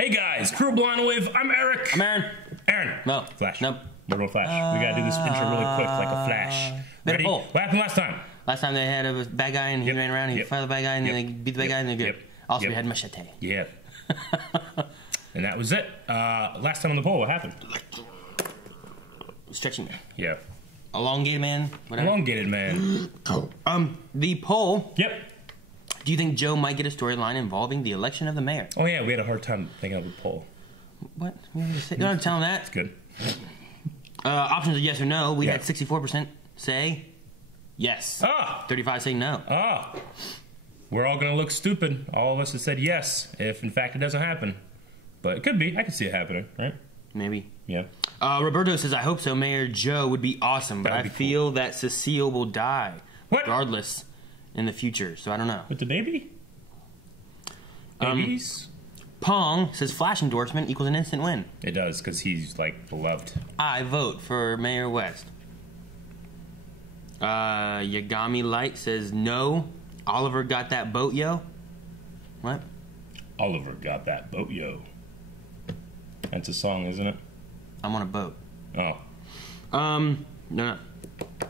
Hey guys, Crew Blind Wave. I'm Eric. I'm Aaron. Aaron. No. Flash. Nope. We're real Flash. We gotta do this intro really quick, like a flash. Ready? Pull. What happened last time? Last time they had a bad guy and he ran around, he fought the bad guy and then they beat the bad guy and they're good. Also, we had Marietta. Yeah. And that was it. Last time on the poll, what happened? Stretching man. Yeah. Elongated man. Whatever. Elongated man. The poll. Yep. Do you think Joe might get a storyline involving the election of the mayor? Oh yeah, we had a hard time thinking of a poll. What? You don't tell him that. It's good. Options are yes or no. We had 64% say yes. 35 say no. We're all gonna look stupid. All of us have said yes, if in fact it doesn't happen. But it could be. I could see it happening, right? Maybe. Yeah. Roberto says, I hope so. Mayor Joe would be awesome, but I feel that Cecile will die regardless in the future, so I don't know. With the baby? Babies? Pong says Flash endorsement equals an instant win. It does, because he's, like, beloved. I vote for Mayor West. Yagami Light says no. Oliver got that boat, yo. What? Oliver got that boat, yo. That's a song, isn't it? I'm on a boat. Oh. No.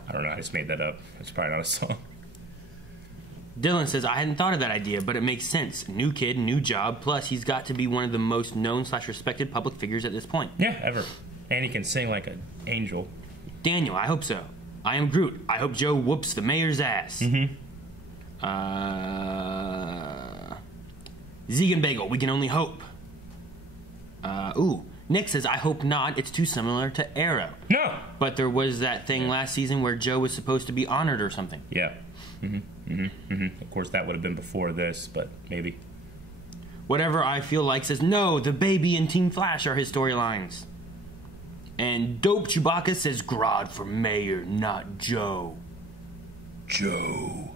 I don't know, I just made that up. It's probably not a song. Dylan says, I hadn't thought of that idea, but it makes sense. New kid, new job, plus he's got to be one of the most known/respected public figures at this point. Yeah, ever. And he can sing like an angel. Daniel, I hope so. I am Groot. I hope Joe whoops the mayor's ass. Zegan Bagel, we can only hope. Nick says, I hope not. It's too similar to Arrow. No! But there was that thing last season where Joe was supposed to be honored or something. Yeah. Of course, that would have been before this, but maybe. Whatever I Feel Like says, no, the baby and Team Flash are his storylines. And Dope Chewbacca says, Grodd for mayor, not Joe. Joe,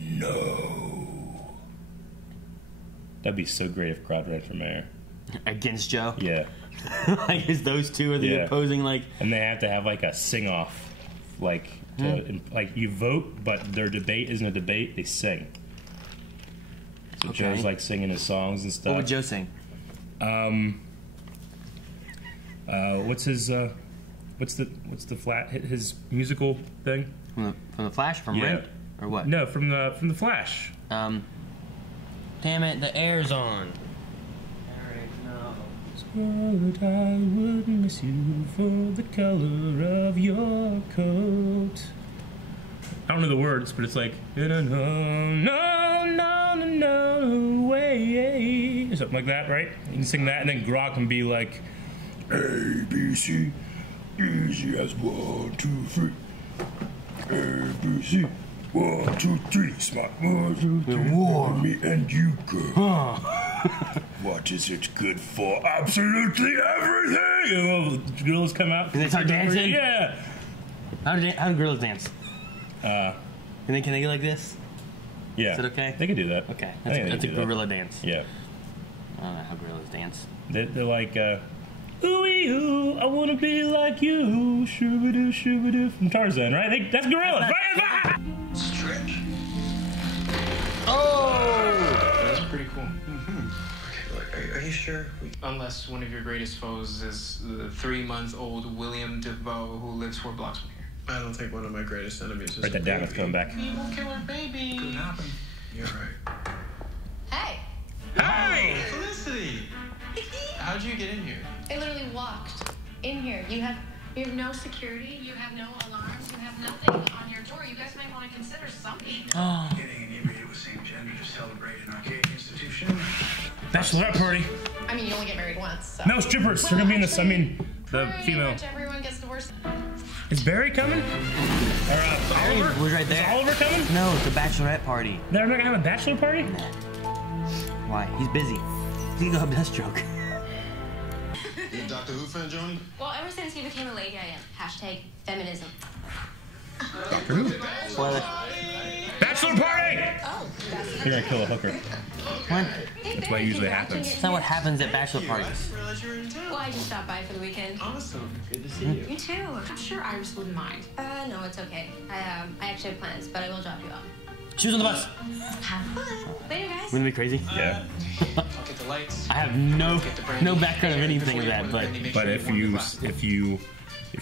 no. That'd be so great if Grodd ran for mayor. Against Joe? Yeah. Like, those two are the opposing, like... And they have to have, like, a sing-off, like... like you vote, but their debate isn't a debate; they sing. So Joe's like singing his songs and stuff. What would Joe sing? What's his? What's the flat his musical thing? From the Flash, from Rent, or what? No, from the Flash. Damn it, the air's on. But I would miss you for the color of your coat. I don't know the words, but it's like no way, something like that, right? You can sing that, and then Grodd can be like A B C, easy as 1 2 3. A B C, 1 2 3, smart 1 2 3. War. Me and you, girl. What is it good for? Absolutely everything! And all the girls come out. And they start dancing? Yeah. How do girls dance? Can they go like this? Yeah. Is it okay? They can do that. Okay. That's a gorilla dance. Yeah. I don't know how gorillas dance. They're like, ooh, I wanna be like you. Shoo-ba-doo, shoo-ba-doo. From Tarzan, right? That's gorillas, right? Stretch. Oh! That's pretty cool. Are you sure? Unless one of your greatest foes is the 3-month-old William DeVoe who lives 4 blocks from here. I don't think one of my greatest enemies is Write that down, it's coming back. Evil killer baby. Could happen. You're right. Hey! Hi! Felicity! How'd you get in here? I literally walked in here. You have no security, you have no alarms, you have nothing on your door. You guys might want to consider something. Getting inebriated with same gender to celebrate an archaic institution. Bachelorette party. I mean, you only get married once, so. No, strippers. They're gonna be in this. I mean, the female. Much everyone gets divorced. Is Barry coming? Or Oliver? Was right there. Is Oliver coming? No, it's a bachelorette party. They're not gonna have a bachelor party? Why? He's busy. He got a Deathstroke. You a Doctor Who fan, Joni? Well, ever since you became a lady, I am. Hashtag feminism. Doctor Who? Spoiler. Bachelor party! Oh, that's You're gonna kill a hooker. What? That's what usually happens. That's not what happens at bachelor parties. Well, I just stopped by for the weekend. Awesome. Good to see you. You too. I'm sure Iris wouldn't mind. No, it's okay. I actually have plans, but I will drop you off. She was on the bus. Have fun. Later, guys. Wouldn't it be crazy? Yeah. I'll get the lights. I have no background of anything of that, but if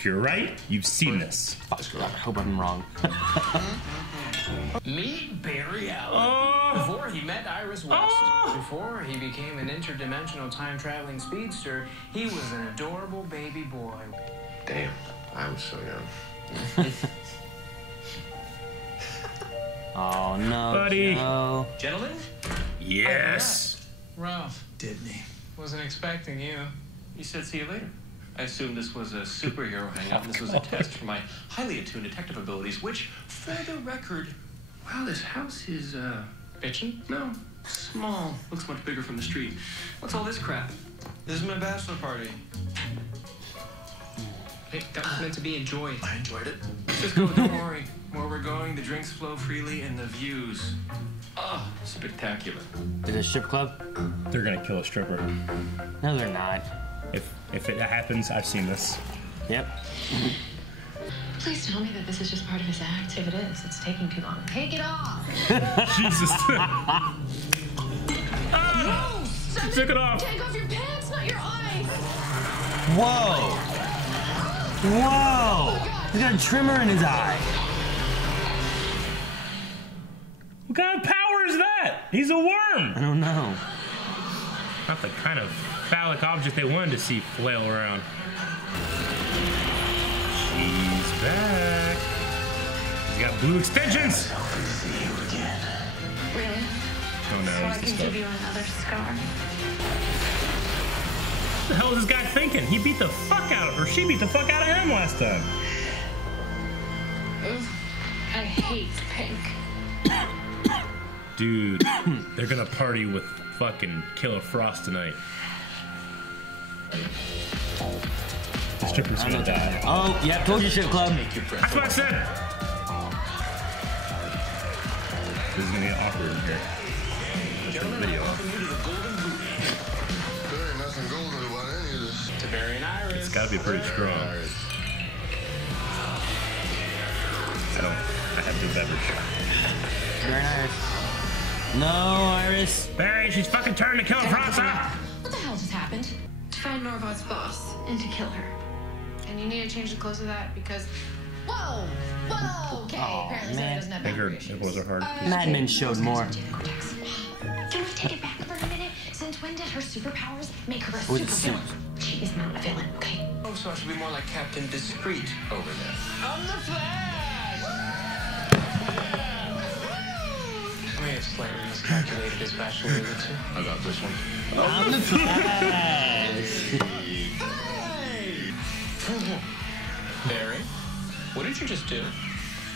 you're right, you've seen this. fuck, I hope I'm wrong. Meet Barry Allen. Before he met Iris West, before he became an interdimensional time-traveling speedster, he was an adorable baby boy. Damn, I was so young. Oh no, Buddy. Joe. Gentlemen? Yes. Ralph. Disney. Wasn't expecting you. You said see you later. I assumed this was a superhero hangout and this was a test for my highly attuned detective abilities, which, for the record, wow, this house is, Bitchin'? no, small. Looks much bigger from the street. What's all this crap? This is my bachelor party. Hey, that was meant to be enjoyed. I enjoyed it. Just go, don't worry. Where we're going, the drinks flow freely and the views. Oh, spectacular. Is it a strip club? They're gonna kill a stripper. No, they're not. If it happens, I've seen this. Yep. Please tell me that this is just part of his act. If it is, it's taking too long. Take it off. Jesus. She took it off. Take off your pants, not your eyes. Whoa! Whoa! He's got a trimmer in his eye. What kind of power is that? He's a worm. I don't know. Not the kind of phallic object they wanted to see flail around. She's back. He's got blue extensions. Really? Oh no, So I it's the can stuff. give you another scar. What the hell is this guy thinking? He beat the fuck out of her. She beat the fuck out of him last time. I hate pink. Dude, they're gonna party with fucking Killer Frost tonight. The stripper's gonna die. Oh, yeah, told you, strip club. That's what I said! This is gonna get awkward in here. There ain't nothing golden about any of this. To Barry and Iris. It's gotta be pretty strong. I have the beverage. Very nice. No, Iris. Barry, she's fucking turned to Killer Frost, huh? What the hell just happened? To find Norvod's boss and to kill her. And you need to change the clothes of that because... Whoa! Whoa! Okay, apparently somebody doesn't have I heard boundary it was a hard. Mad Men showed more. Can we take it back for a minute? Since when did her superpowers make her a With supervillain? She is not a villain, okay? Oh, so I should be more like Captain Discreet over there. I'm the Flash! I may have slightly miscalculated his bachelor too. I got this one. I'm the Flash. Barry, what did you just do?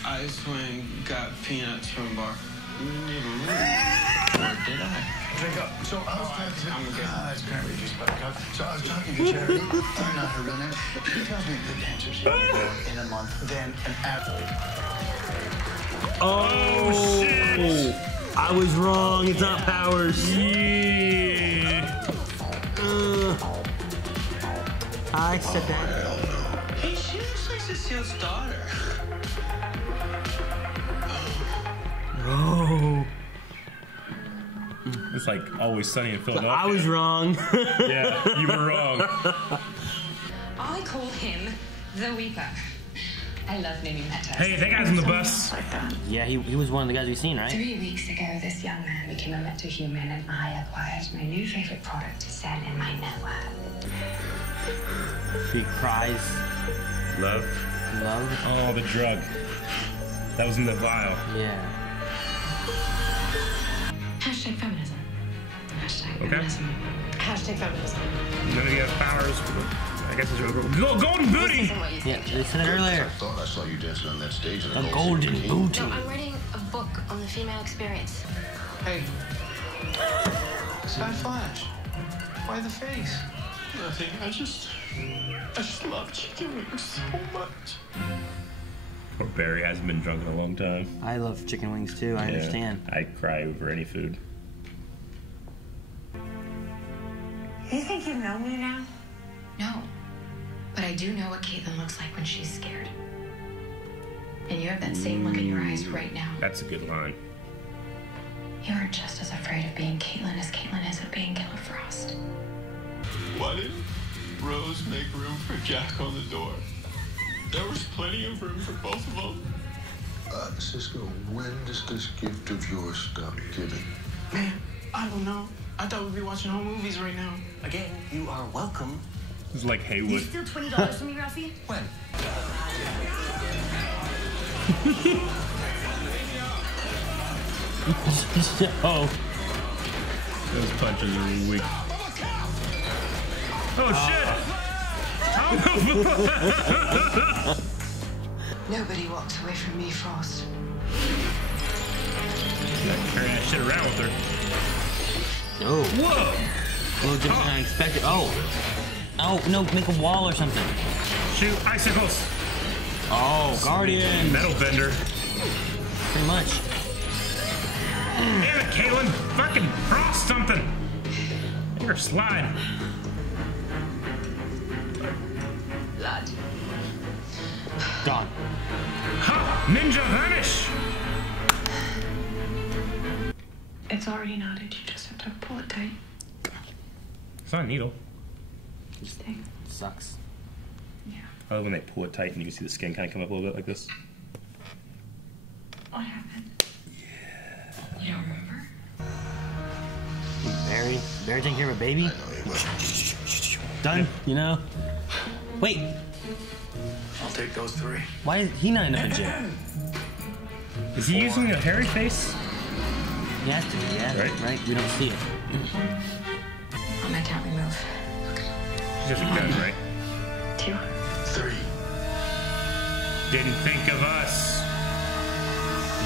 I just went and got peanuts from a bar. Or did I? Drink up. So I was talking to... I'm good. That's cranberry juice, buttercup. So I was talking to Jerry. Not her real name. She tells me the dancers in a month, then an athlete. Oh shit! I was wrong. It's not powers. Yeah. I said that. Hey, she looks like Cecile's daughter. Oh. It's like Always Sunny in Philadelphia. I was wrong. Yeah, you were wrong. I call him the Weeper. I love naming pet terms. Hey, that guy's on the bus. Yeah, he was one of the guys we've seen, right? 3 weeks ago, this young man became a meta-human, and I acquired my new favorite product to sell in my network. He cries. Love. Love. Oh, the drug. That was in the vial. Yeah. Hashtag feminism. Hashtag Okay. feminism. Hashtag feminism. None of you have powers. I guess it's over. Golden booty! Listen what you Yeah, think. they said it earlier. I thought I saw you dancing on that stage in a The gold golden bikini. booty. No, I'm writing a book on the female experience. Hey. Side Flash. Why the face? Nothing. I just love chicken wings so much. Poor Barry hasn't been drunk in a long time. I love chicken wings too. I Yeah, understand. I cry over any food. You think you know me now? No. But I do know what Caitlin looks like when she's scared. And you have that same look in your eyes right now. That's a good line. You are just as afraid of being Caitlin as Caitlin is of being Killer Frost. Why didn't Rose make room for Jack on the door? There was plenty of room for both of them. Cisco, when does this gift of yours stop giving? Man, I don't know. I thought we'd be watching home movies right now. Again, you are welcome. It's like Haywood. Still $20 for me, Ralphie? When? Oh. Those punches are weak. Oh shit! Nobody walks away from me, Frost. Carrying that shit around with her. Oh. Whoa! Oh, just unexpected. Oh. Oh, no, make a wall or something. Shoot icicles! Oh, Guardian. Metal bender. Pretty much. Damn it, Caitlin! Fucking frost something! Make her slide. Blood. Gone. Ha! Ninja vanish! It's already knotted. You just have to pull it tight. It's not a needle. Stay. Sucks. Yeah. I love when they pull it tight and you can see the skin kind of come up a little bit like this. What happened? You don't remember? Barry taking care of a baby? Done, you know? Wait, I'll take those 3. why is he not enough in jail? Is he using a hairy face? He has to be, yeah. Right. We don't see it. I can't remove. She's just a gun, right? 2. 3. Didn't think of us.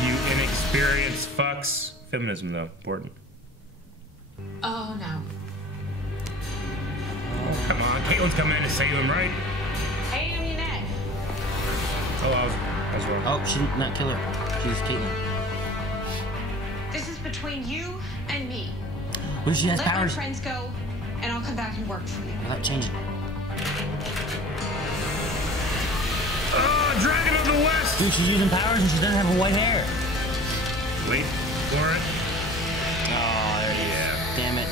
You inexperienced fucks. Feminism, though, important. Oh, no. Oh, come on. Caitlin's coming in to save him, right? Hey, Amunet. Oh, I was wrong. Oh, she did not kill her. She's Caitlin. This is between you and me. What if she has Let my powers? friends go, and I'll come back and work for you. Without changing. Oh, Dragon of the West! Dude, she's using powers and she doesn't have white hair. Wait for it. Oh, Yeah. damn it.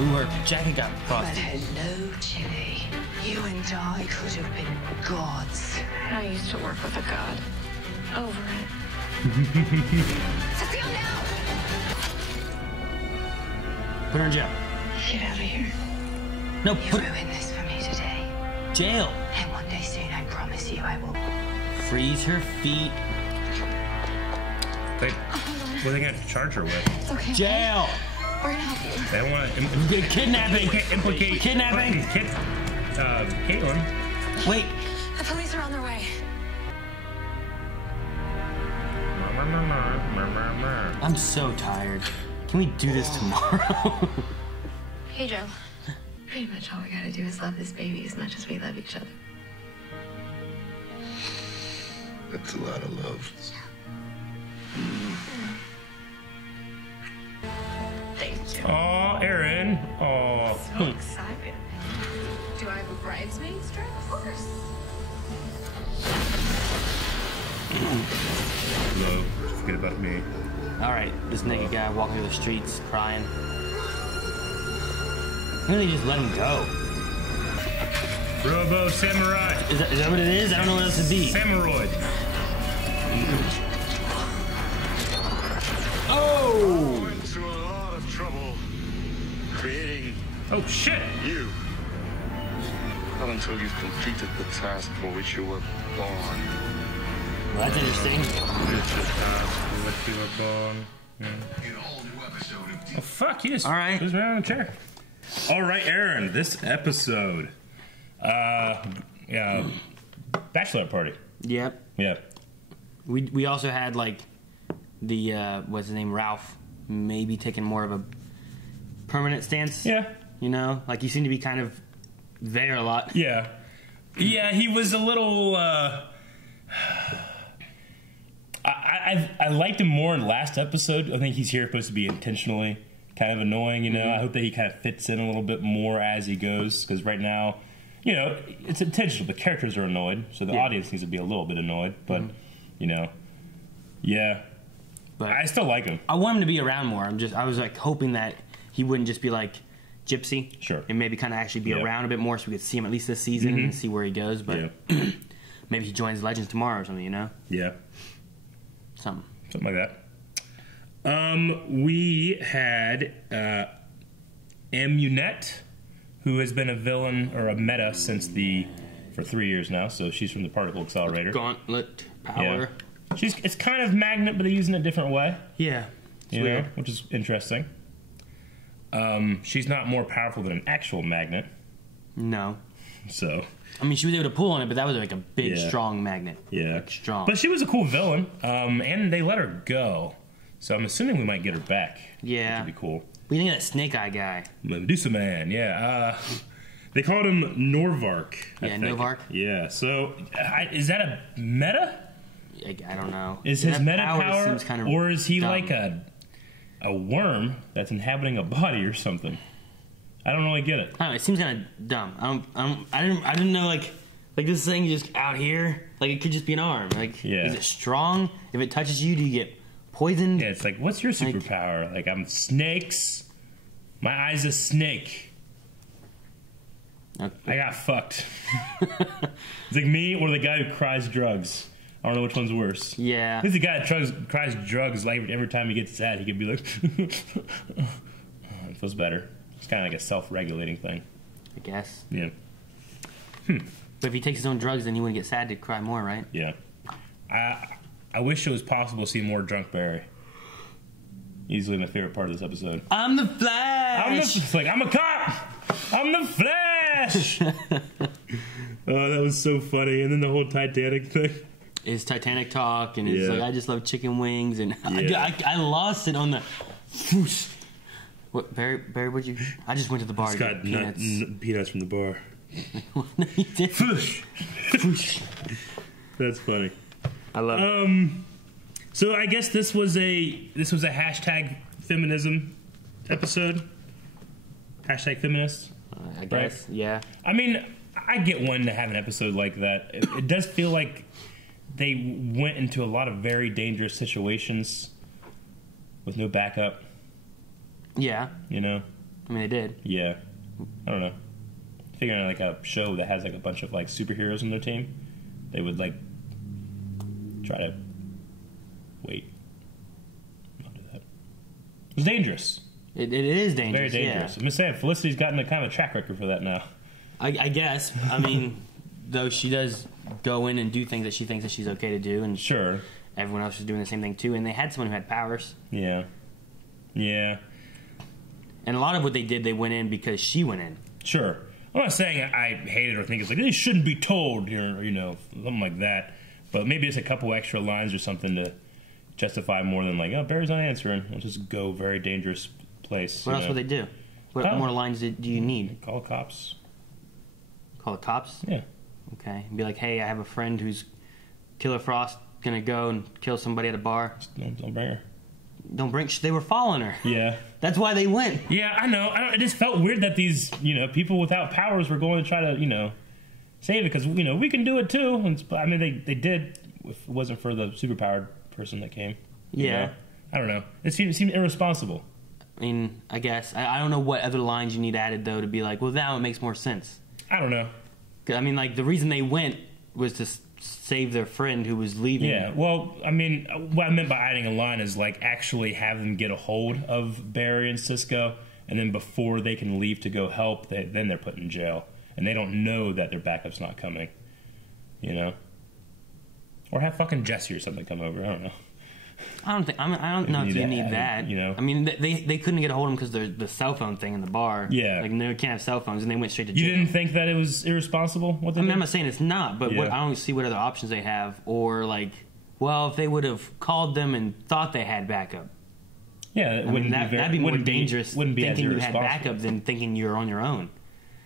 Ooh, her jacket got But frosted. hello, Chili. You and I could have been gods. I used to work with a god. Over it. Cecile, now! Put her in jail. Get out of here. No, You put ruined this for me today. jail. And one day soon, I promise you, I will. Freeze her feet. Wait, what are they going to charge her with? It's okay. Jail. We're gonna help you. They don't want to Kidnapping. implicate Kidnapping. Caitlin. Wait. The police are on their way. I'm so tired. Can we do this tomorrow? Hey, Joe. Pretty much all we gotta do is love this baby as much as we love each other. That's a lot of love. Thank you. Oh, Aaron. Oh. So excited. Do I have a bridesmaid's dress? Of course. No, forget about me. All right, this naked guy walking through the streets crying. Why don't they just let him go? Robo Samurai. Is that what it is? I don't know what else it'd be. Samuroid. Oh! Went through a lot of trouble creating Oh, shit. you. Not until you've completed the task for which you were born. Well, that's interesting. What you were born. Oh, fuck, you just All right. was around in the chair. All right, Aaron, this episode. Yeah, bachelor party. Yep. Yeah. We also had like the what's his name, Ralph, maybe taking more of a permanent stance. Yeah. You know, like he seemed to be kind of there a lot. Yeah. Yeah, he was a little, I liked him more in last episode. I think he's here supposed to be intentionally kind of annoying, you know. I hope that he kind of fits in a little bit more as he goes, because right now, you know, it's intentional. The characters are annoyed, so the audience needs to be a little bit annoyed, but, you know, yeah. but I still like him. I want him to be around more. I was like hoping that he wouldn't just be like Gypsy. Sure. And maybe kind of actually be around a bit more so we could see him at least this season and see where he goes. But maybe he joins Legends tomorrow or something, you know? Yeah. Something like that. We had Amunet, who has been a villain or a meta for 3 years now. So she's from the Particle Accelerator. Gauntlet power. Yeah. It's kind of Magnet, but they use it in a different way. Yeah. You know, which is interesting. She's not more powerful than an actual magnet. No. So. I mean, she was able to pull on it, but that was like a big, strong magnet. Yeah. Like, strong. But she was a cool villain, and they let her go. So I'm assuming we might get her back. Yeah. Which would be cool. What do you think of that Snake Eye guy? Medusa Man, yeah. They called him Norvark. Yeah, Norvark. Yeah, so is that a meta? I don't know. Is his meta power seems kind of or is he dumb. like a worm that's inhabiting a body or something? I don't really get it. I don't know, it seems kind of dumb. I didn't know like this thing just out here. Like it could just be an arm. Like is it strong? If it touches you, do you get poisoned? Yeah, it's like what's your superpower? Like I'm snakes. My eye's a snake. Okay. I got fucked. It's like me or the guy who cries drugs. I don't know which one's worse. Yeah. He's the guy that cries drugs like every time he gets sad. He could be like, it feels better. It's kind of like a self-regulating thing. I guess. Yeah. But if he takes his own drugs, then he wouldn't get sad to cry more, right? Yeah. I wish it was possible to see more drunk Barry. Easily my favorite part of this episode. I'm the Flash! I'm a cop! I'm the Flash! Oh, that was so funny. And then the whole Titanic thing. His Titanic talk, and it's like, I just love chicken wings, and I lost it on the... What, Barry, what'd you... I just went to the bar. It's got peanuts from the bar. No, you didn't. That's funny. I love it. So I guess this was a hashtag feminism episode. Hashtag feminist. I guess, right? Yeah. I mean, I get one to have an episode like that. It does feel like they went into a lot of very dangerous situations with no backup. Yeah. You know? I mean, they did. Yeah. I don't know. Figuring out like a show that has like a bunch of like superheroes on their team, they would like try to wait. Not do that. It was dangerous. It is dangerous. Very dangerous. Yeah. I'm just saying, Felicity's gotten a kind of a track record for that now. I guess. I mean, though she does go in and do things that she thinks that she's okay to do, and sure, everyone else is doing the same thing too. And they had someone who had powers. Yeah. Yeah. And a lot of what they did, they went in because she went in. Sure. I'm not saying I hate it or think it's like they shouldn't be told, you know, something like that. But maybe just a couple extra lines or something to justify more than like, oh, Barry's not answering. Let's just go very dangerous place. What else would they do? What more lines do you need? Call the cops. Call the cops? Yeah. Okay. Be like, hey, I have a friend who's Killer Frost gonna go and kill somebody at a bar. Don't bring her. Don't bring. They were following her. Yeah. That's why they went. Yeah, I know. It just felt weird that these, people without powers were going to try to, save it because, we can do it too. And, I mean, they did if it wasn't for the superpowered person that came. Yeah. I don't know. It seemed irresponsible. I mean, I guess. I don't know what other lines you need added, though, to be like, well, that one makes more sense. I don't know. I mean, like, the reason they went was to save their friend who was leaving. Yeah, well, I mean, what I meant by adding a line is, like, actually have them get a hold of Barry and Cisco, and then before they can leave to go help, then they're put in jail. And they don't know that their backup's not coming. Or have fucking Jesse or something come over. I don't know. I don't know if you need that. I mean, they couldn't get a hold of him because there's the cell phone thing in the bar. Yeah. Like, they can't have cell phones, and they went straight to jail. You didn't think that it was irresponsible? What they did? I'm not saying it's not, but I don't see what other options they have. Or, like, well, if they would have called them and thought they had backup. Yeah, that'd be more dangerous thinking you had backup than thinking you're on your own.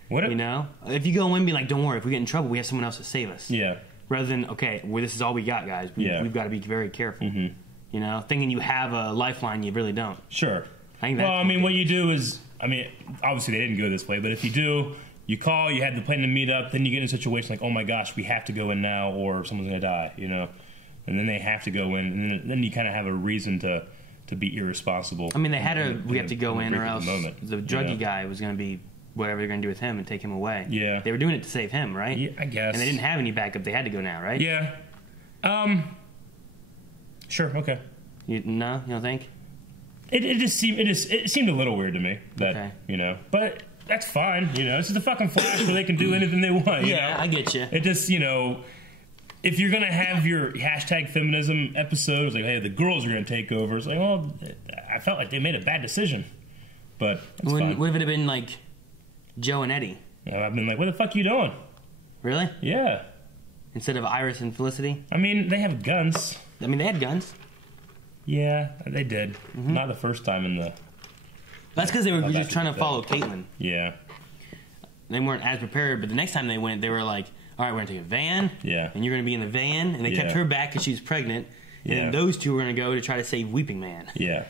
If you go in and be like, don't worry, if we get in trouble, we have someone else to save us. Yeah. Rather than, okay, well, this is all we got, guys. We've got to be very careful. Mm-hmm. Thinking you have a lifeline, you really don't. Sure. I think what you do is, obviously they didn't go this way, but if you do, you call, you have the plan to meet up, then you get in a situation like, oh my gosh, we have to go in now or someone's going to die, and then they have to go in, and then you kind of have a reason to be irresponsible. I mean, they had to. We have to go in, or else the druggy yeah. guy was going to be whatever they're going to do with him and take him away. Yeah, they were doing it to save him, right? Yeah, I guess. And they didn't have any backup. They had to go now, right? Yeah. Sure. Okay. You don't think? It seemed a little weird to me that but that's fine. This is the fucking Flash where they can do anything they want. You know? I get you. It just if you're gonna have your hashtag feminism episode, it's like, hey, the girls are gonna take over. It's like, well, I felt like they made a bad decision, but it's fine. What if it had been like Joe and Eddie? I've been like, what the fuck are you doing? Really? Yeah. Instead of Iris and Felicity? I mean, they have guns. I mean, they had guns. Yeah, they did. Mm-hmm. Not the first time in the... That's because they were just trying to follow Caitlyn. Yeah. They weren't as prepared, but the next time they went, they were like, all right, we're going to take a van. Yeah. And you're going to be in the van. And they kept her back because she was pregnant. And then those two were going to go to try to save Weeping Man. Yeah.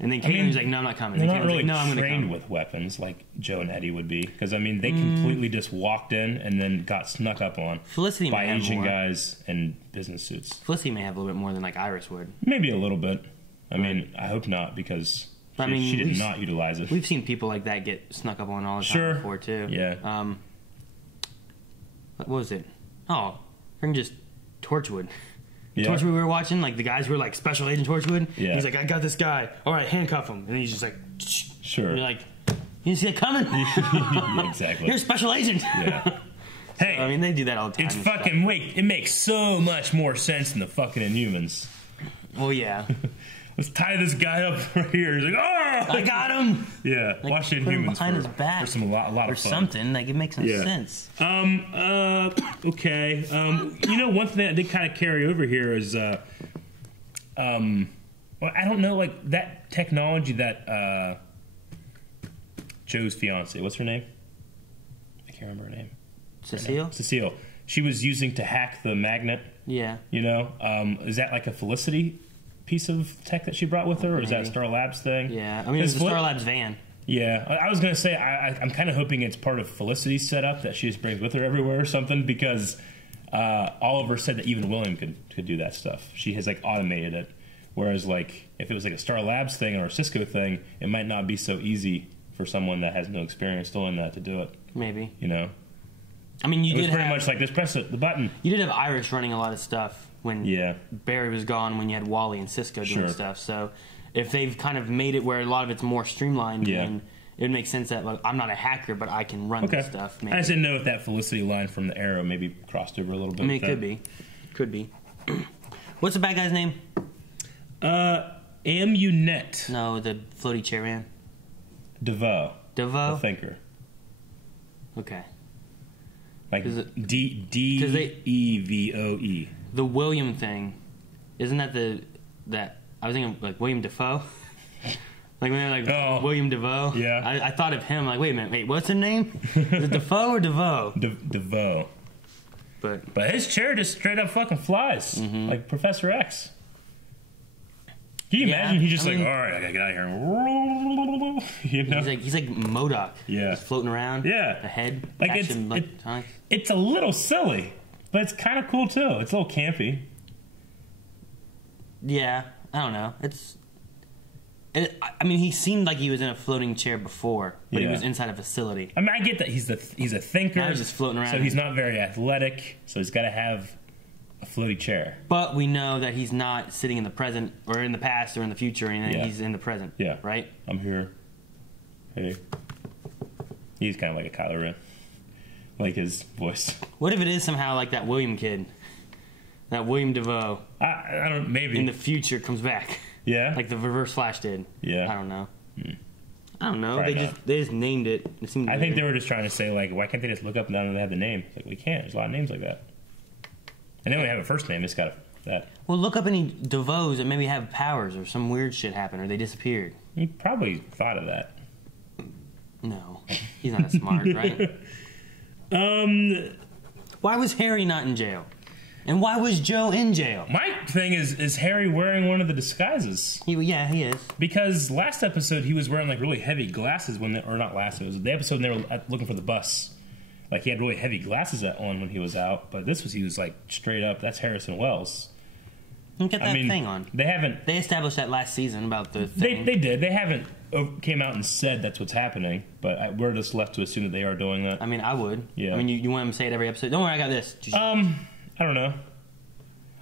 And then Caitlyn was like, no, I'm not coming. They're not really like, no, I'm trained with weapons like Joe and Eddie would be. Because, I mean, they completely just walked in and then got snuck up on Felicity by may have Asian more. guys in business suits. Felicity may have a little bit more than like Iris would. Maybe a little bit. I mean, I hope not, because she did not utilize it. We've seen people like that get snuck up on all the time before, too. Yeah. What was it? Oh, freaking just Torchwood. Yeah. Torchwood we were watching, like the guys who were like Special Agent Torchwood. Yeah. He's like, I got this guy. All right, handcuff him. And he's just like, sure. And you're like, you didn't see it coming? Yeah, exactly. You're a Special Agent. Yeah. Hey. So, I mean, they do that all the time. It's fucking, wait, it makes so much more sense than the fucking Inhumans. Well, yeah. Let's tie this guy up right here. He's like, oh! I got him! Yeah, like, watch the Inhumans him behind his back. For some, a lot of or fun. something. Like, it makes no sense. Okay. One thing that did kind of carry over here is, well, I don't know, like, that technology that, Joe's fiance, what's her name? I can't remember her name. Cecile. She was using to hack the magnet. Yeah. Is that like a Felicity piece of tech that she brought with her, or is that a Star Labs thing? Yeah, I mean, it's a Star Labs van. Yeah, I was going to say, I'm kind of hoping it's part of Felicity's setup that she just brings with her everywhere or something, because Oliver said that even William could do that stuff. She has, like, automated it, whereas, like, if it was, like, a Star Labs thing or a Cisco thing, it might not be so easy for someone that has no experience doing that to do it. Maybe. I mean, it was pretty much like, just press the button. You did have Iris running a lot of stuff when Barry was gone, when you had Wally and Cisco doing stuff. So if they've kind of made it where a lot of it's more streamlined, then it would make sense that, like, I'm not a hacker, but I can run this stuff. Maybe. I just didn't know if that Felicity line from the Arrow maybe crossed over a little bit. I mean, it could be. Could be. What's the bad guy's name? Amunet. No, the floaty chair man. DeVoe. DeVoe? The thinker. Okay. Like D-E-V-O-E. The William thing, isn't that I was thinking like William Dafoe? Like when they're like, William Dafoe? Yeah. I thought of him like, wait a minute, what's his name? Is it Dafoe or DeVoe? DeVoe. But his chair just straight up fucking flies. Like Professor X. Can you imagine? He's just like, all right, I gotta get out of here. He's like MODOK. Yeah. Just floating around. Yeah. The head. Like it's a little silly, but it's kind of cool too. It's a little campy. Yeah. I don't know. I mean, he seemed like he was in a floating chair before, but he was inside a facility. I mean, I get that he's a thinker. Now he's just floating around. So he's not very athletic. So he's got to have a floaty chair. But we know that he's not sitting in the present or in the past or in the future or anything. Yeah. He's in the present. Yeah. Right? I'm here. Hey. He's kind of like a Kylo Ren. Like his voice. What if it is somehow like that William kid? That William Dafoe. I don't, maybe. In the future comes back. Yeah? Like the Reverse Flash did. Yeah. I don't know. I don't know. Probably They just named it. I think they were just trying to say, like, why can't they just look up and down and they have the name? It's like, we can't. There's a lot of names like that. And they only have a first name. It's got that. Well, look up any DeVoes that maybe have powers or some weird shit happened or they disappeared. He probably thought of that. No. He's not that smart, right? Why was Harry not in jail? And why was Joe in jail? My thing is Harry wearing one of the disguises? He is. Because last episode he was wearing like really heavy glasses or not last, it was the episode when they were looking for the bus. Like he had really heavy glasses on when he was out, but he was like straight up, that's Harrison Wells. Get that thing on. They haven't. They established that last season about the thing. They did. They haven't came out and said that's what's happening, but we're just left to assume that they are doing that. I mean, I would. Yeah. I mean, you want them to say it every episode. Don't worry, I got this. I don't know.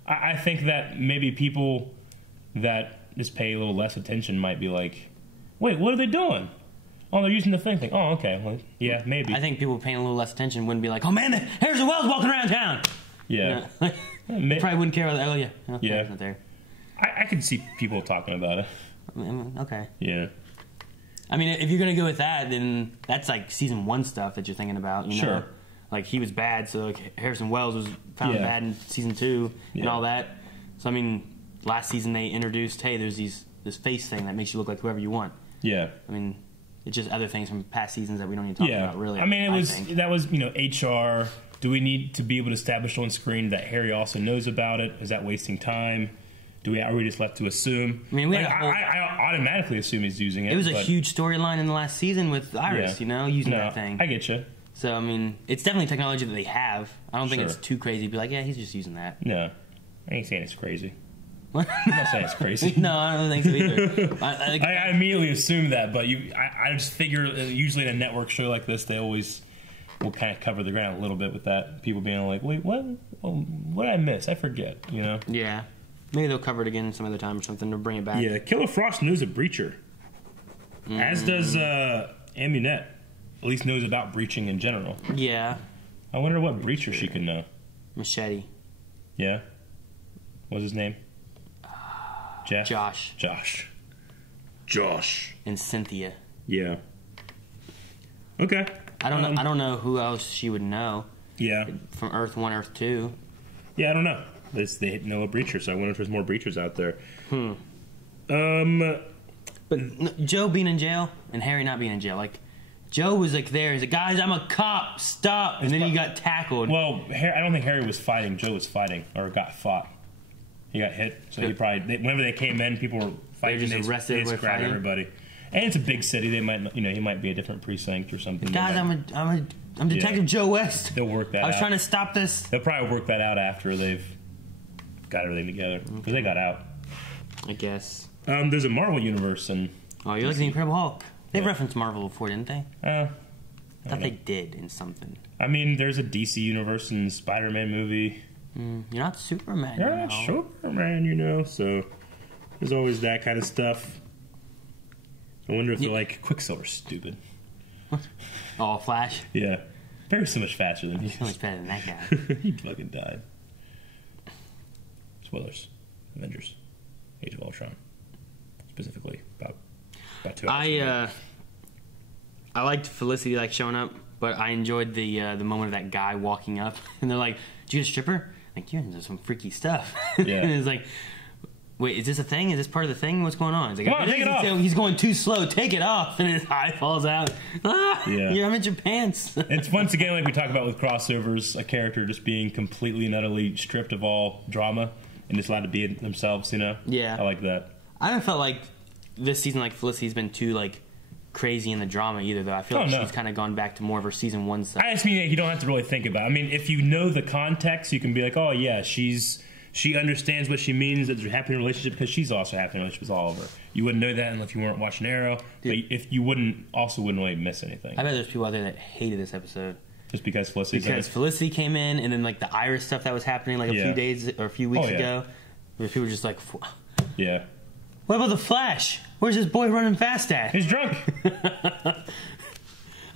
I think that maybe people that just pay a little less attention might be like, wait, what are they doing? Oh, they're using the thing. Oh, okay. Well, yeah, maybe. I think people paying a little less attention wouldn't be like, oh man, Harrison Wells walking around town. Yeah. They probably wouldn't care. Oh yeah. No, yeah. Not there. I can see people talking about it. Okay. Yeah. I mean, if you're gonna go with that, then that's like season 1 stuff that you're thinking about. You know? Sure. Like he was bad, so like Harrison Wells was found bad in season 2 and all that. So I mean, last season they introduced, hey, there's this face thing that makes you look like whoever you want. Yeah. I mean, it's just other things from past seasons that we don't need to talk about, really. I mean, that was HR. Do we need to be able to establish on screen that Harry also knows about it? Is that wasting time? Are we just left to assume? I mean, I automatically assume he's using it. It was a huge storyline in the last season with Iris, using that thing. I get you. So, I mean, it's definitely technology that they have. I don't think it's too crazy to be like, yeah, he's just using that. No. I ain't saying it's crazy. What? I'm not saying it's crazy. No, I don't think so either. I immediately assume that, but I just figure usually in a network show like this, they always will kind of cover the ground a little bit with that. People being like, wait, what? What did I miss? I forget, Yeah. Maybe they'll cover it again some other time or something to bring it back. Yeah, Killer Frost knows a breacher. As does Amunet. At least knows about breaching in general. Yeah. I wonder what breacher she could know. Machete. Yeah? What's his name? Jeff? Josh. And Cynthia. Yeah. Okay. I don't know who else she would know. Yeah. From Earth 1, Earth 2. Yeah, I don't know. They know a breacher, so I wonder if there's more breachers out there. But Joe being in jail and Harry not being in jail, like Joe was like there. He's like, guys, I'm a cop. Stop! And then he got tackled. Well, I don't think Harry was fighting. Joe was fighting or got fought. He got hit, so he probably whenever they came in, people were fighting. They just arrested. They grabbed everybody. And it's a big city. They might, he might be a different precinct or something. Guys, I'm Detective Joe West. They'll work that out. I was trying to stop this. They'll probably work that out after they've got everything together. Because they got out. I guess. There's a Marvel universe. Oh, you're like the Incredible Hulk. They referenced Marvel before, didn't they? I thought they did in something. I mean, there's a DC universe in the Spider-Man movie. You're not Superman. You're not Superman, so there's always that kind of stuff. I wonder if they're like, Quicksilver's stupid. What? Oh, Flash? Yeah. Barry's so much faster than he is. So much better than that guy. He fucking died. Spoilers. Avengers. Age of Ultron. Specifically about 2 hours. I liked Felicity showing up, but I enjoyed the moment of that guy walking up and they're like, "Did you get a stripper?" Like, you're into some freaky stuff. Yeah. And it's like, wait, is this a thing? Is this part of the thing? What's going on? It's like, come on, take it off. He's going too slow. Take it off. And his eye falls out. I'm in your pants. It's once again like we talk about with crossovers, a character just being completely and utterly stripped of all drama and just allowed to be themselves, Yeah. I like that. I haven't felt like this season Felicity's been too crazy in the drama either, though. I feel like she's kind of gone back to more of her season 1 stuff. I just mean you don't have to really think about it. I mean, if you know the context, you can be like, oh yeah, she understands what she means. It's a happy relationship because she's also happy in a relationship with Oliver. You wouldn't know that unless you weren't watching Arrow. But if you wouldn't really miss anything. I bet there's people out there that hated this episode. Just because Felicity came in, and then the Iris stuff that was happening a few days or a few weeks ago, where people were just like, yeah. What about the Flash? Where's this boy running fast at? He's drunk.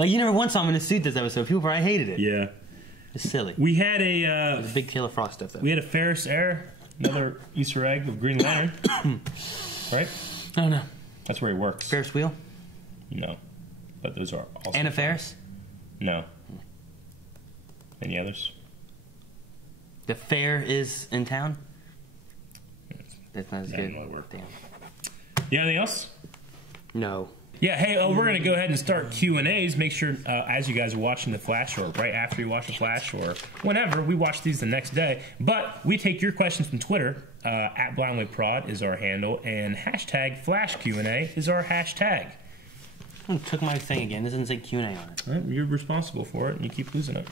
You never once saw him in a suit this episode. People probably hated it. Yeah. It's silly. We had a big Killer Frost stuff, though. We had a Ferris Air, another Easter egg of Green Lantern. Right? I don't know. That's where he works. Ferris wheel? No. But those are also... Anna Ferris? No. Any others? The fair is in town? That's not as good. Damn. You got anything else? No. Yeah, hey, we're going to go ahead and start Q&As. Make sure, as you guys are watching The Flash, or right after you watch The Flash, or whenever, we watch these the next day. But we take your questions from Twitter. At BlindlyProd is our handle, and hashtag FlashQA is our hashtag. I took my thing again. This doesn't say Q&A on it. Well, you're responsible for it, and you keep losing it.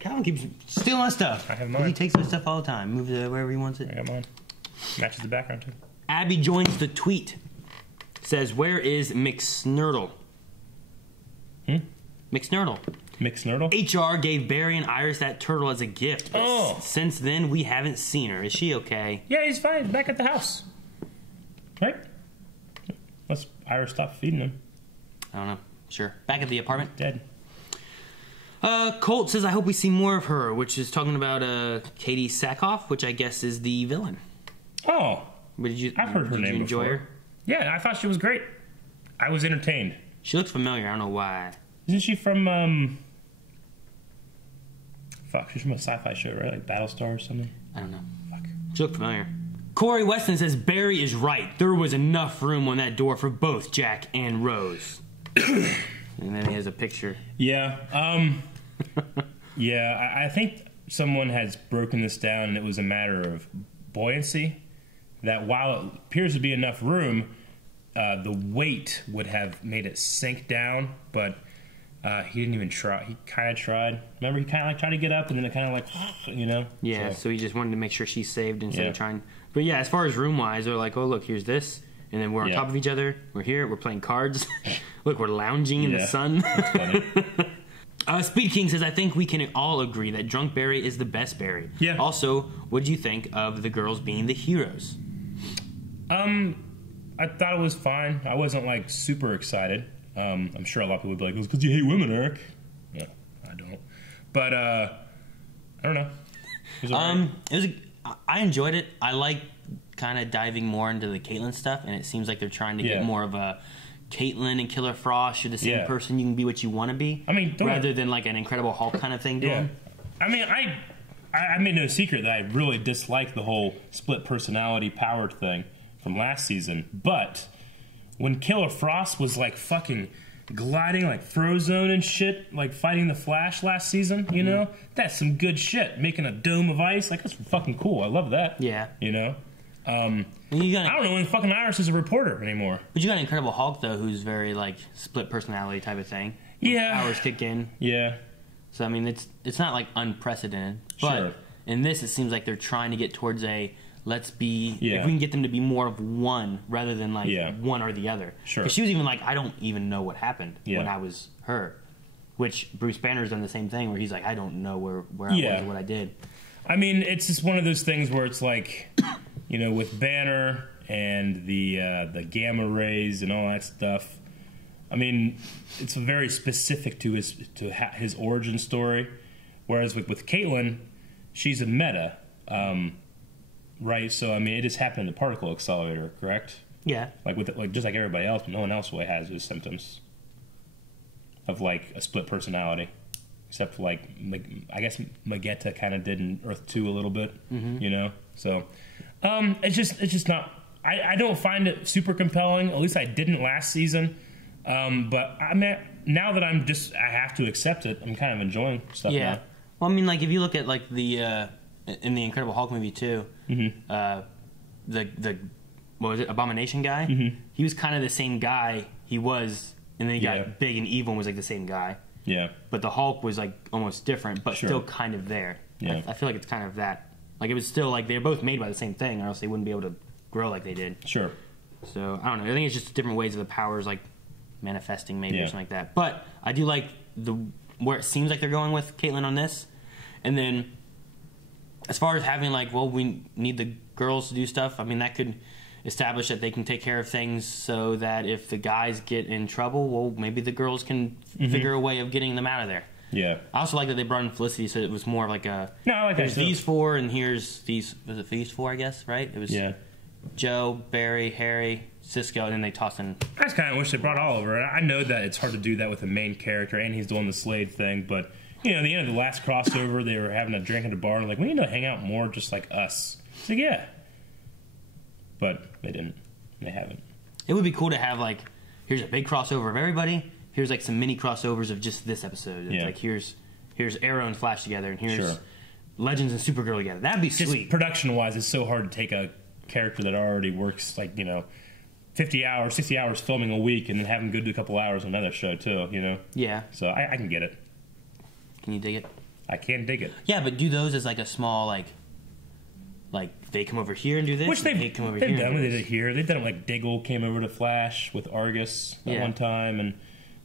Calvin keeps stealing my stuff. I have mine. He takes my stuff all the time. Moves it wherever he wants it. I got mine. Matches the background, too. Abby joins the tweet. Says, where is McSnurdle? McSnurdle. HR gave Barry and Iris that turtle as a gift. But since then, we haven't seen her. Is she okay? Yeah, he's fine. Back at the house. Right? Unless Iris stopped feeding him. I don't know. Sure. Back at the apartment. Dead. Colt says, I hope we see more of her, which is talking about Katie Sackhoff, which I guess is the villain. Oh. I've heard her name before. Did you enjoy her? Yeah, I thought she was great. I was entertained. She looked familiar. I don't know why. Isn't she from, she's from a sci-fi show, right? Like Battlestar or something? I don't know. Fuck. She looked familiar. Corey Weston says, Barry is right. There was enough room on that door for both Jack and Rose. And then he has a picture. Yeah. Yeah, I think someone has broken this down, and it was a matter of buoyancy. That while it appears to be enough room, the weight would have made it sink down, but he didn't even try. He kind of tried. Remember, he kind of like tried to get up, and then it kind of like, you know? Yeah, so he just wanted to make sure she's saved instead of trying. But yeah, as far as room-wise, they're like, oh, look, here's this. And then we're on top of each other. We're here. We're playing cards. Look, we're lounging in the sun. That's funny. Speed King says, I think we can all agree that Drunk Barry is the best Barry. Yeah. Also, what do you think of the girls being the heroes? I thought it was fine. I wasn't, like, super excited. I'm sure a lot of people would be like, it's because you hate women, Eric. No, I don't. But, I don't know. It was I enjoyed it. I like kind of diving more into the Caitlyn stuff, and it seems like they're trying to get more of a Caitlyn and Killer Frost. You're the same person. You can be what you want to be. I mean, rather than like an Incredible Hulk kind of thing doing. I mean, I made no secret that I really dislike the whole split personality powered thing from last season. But when Killer Frost was like fucking gliding like Frozone and shit, like fighting the Flash last season, you know, that's some good shit. Making a dome of ice, like that's fucking cool. I love that. Yeah, you know. I don't know when fucking Iris is a reporter anymore. But you got an Incredible Hulk though, who's very like split personality type of thing. Yeah, powers kick in. Yeah. So I mean, it's not like unprecedented, but in this, it seems like they're trying to get towards a let's be. If we can get them to be more of one rather than like one or the other. Sure. Because she was even like, I don't even know what happened when I was her. Which Bruce Banner's done the same thing, where he's like, I don't know where I was or what I did. I mean, it's just one of those things where it's like, you know, with Banner and the gamma rays and all that stuff. I mean, it's very specific to his origin story. Whereas with Caitlyn, she's a meta, right? So I mean, it just happened in the particle accelerator, correct? Yeah. Like just like everybody else, but no one else really has those symptoms of like a split personality. Except for, like, I guess Marietta kind of did in Earth 2 a little bit, you know? So, it's just not... I don't find it super compelling. At least I didn't last season. But, I mean, now that I have to accept it, I'm kind of enjoying stuff now. Well, I mean, like, if you look at, like, in the Incredible Hulk movie, too, the what was it, Abomination guy? He was kind of the same guy he was, and then he got big and evil and was, like, the same guy. Yeah. But the Hulk was like almost different, but still kind of there. Yeah. I feel like it's kind of that. Like it was still like they were both made by the same thing, or else they wouldn't be able to grow like they did. Sure. So I don't know. I think it's just different ways of the powers like manifesting maybe or something like that. But I do like where it seems like they're going with Caitlyn on this. And then as far as having like, well, we need the girls to do stuff, I mean that could establish that they can take care of things so that if the guys get in trouble, well, maybe the girls can figure a way of getting them out of there. Yeah. I also like that they brought in Felicity, so it was more like a... No, I like here's these four, and here's these... Was it these four, I guess, right? It was Joe, Barry, Harry, Cisco, and then they tossed in... I just kind of wish they brought Oliver. I know that it's hard to do that with the main character, and he's doing the Slade thing, but, you know, at the end of the last crossover, they were having a drink at a bar, and like, we need to hang out more just like us. It's like, yeah. But they didn't. They haven't. It would be cool to have, like, here's a big crossover of everybody. Here's, like, some mini crossovers of just this episode. It's like, here's Arrow and Flash together, and here's Legends and Supergirl together. That'd be sweet. Production-wise, it's so hard to take a character that already works, like, you know, 50 hours, 60 hours filming a week, and then have them go do a couple hours on another show, too, you know? Yeah. So I can get it. Can you dig it? I can dig it. Yeah, but do those as, like, a small, like Like, they come over here and do this. Which they've come over done here. with it here. They've done it like Diggle came over to Flash with Argus at one time, and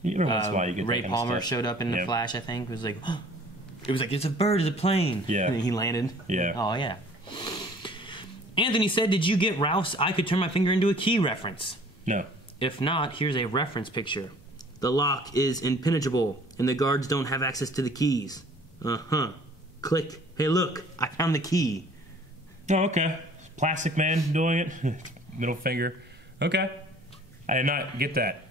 every once in a while you get Ray that Palmer stuff. showed up in the Flash. I think it was like, it's a bird, it's a plane. Yeah, and he landed. Yeah. Oh yeah. Anthony said, "Did you get Ralph's 'I could turn my finger into a key' reference?" No. If not, here's a reference picture. The lock is impenetrable, and the guards don't have access to the keys. Click. Hey, look, I found the key. Oh, okay. Plastic Man doing it. Middle finger. Okay. I did not get that.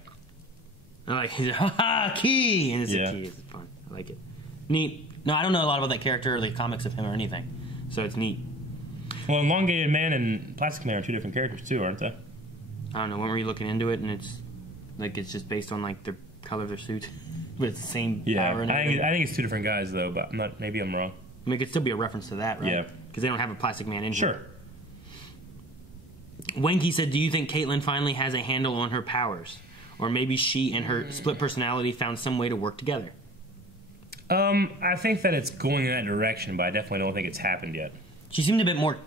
I like, ha key! And it's a key. It's fun. I like it. Neat. No, I don't know a lot about that character or the comics of him or anything. So it's neat. Well, Elongated Man and Plastic Man are two different characters too, aren't they? I don't know. When were you looking into it, and it's just based on like the color of their suit, but it's the same power and everything. I think it's two different guys though, but maybe I'm wrong. I mean, it could still be a reference to that, right? Yeah. Because they don't have a Plastic Man in here. Sure. Wanky said, "Do you think Caitlin finally has a handle on her powers, or maybe she and her split personality found some way to work together?" I think that it's going in that direction, but I definitely don't think it's happened yet. She seemed a bit more.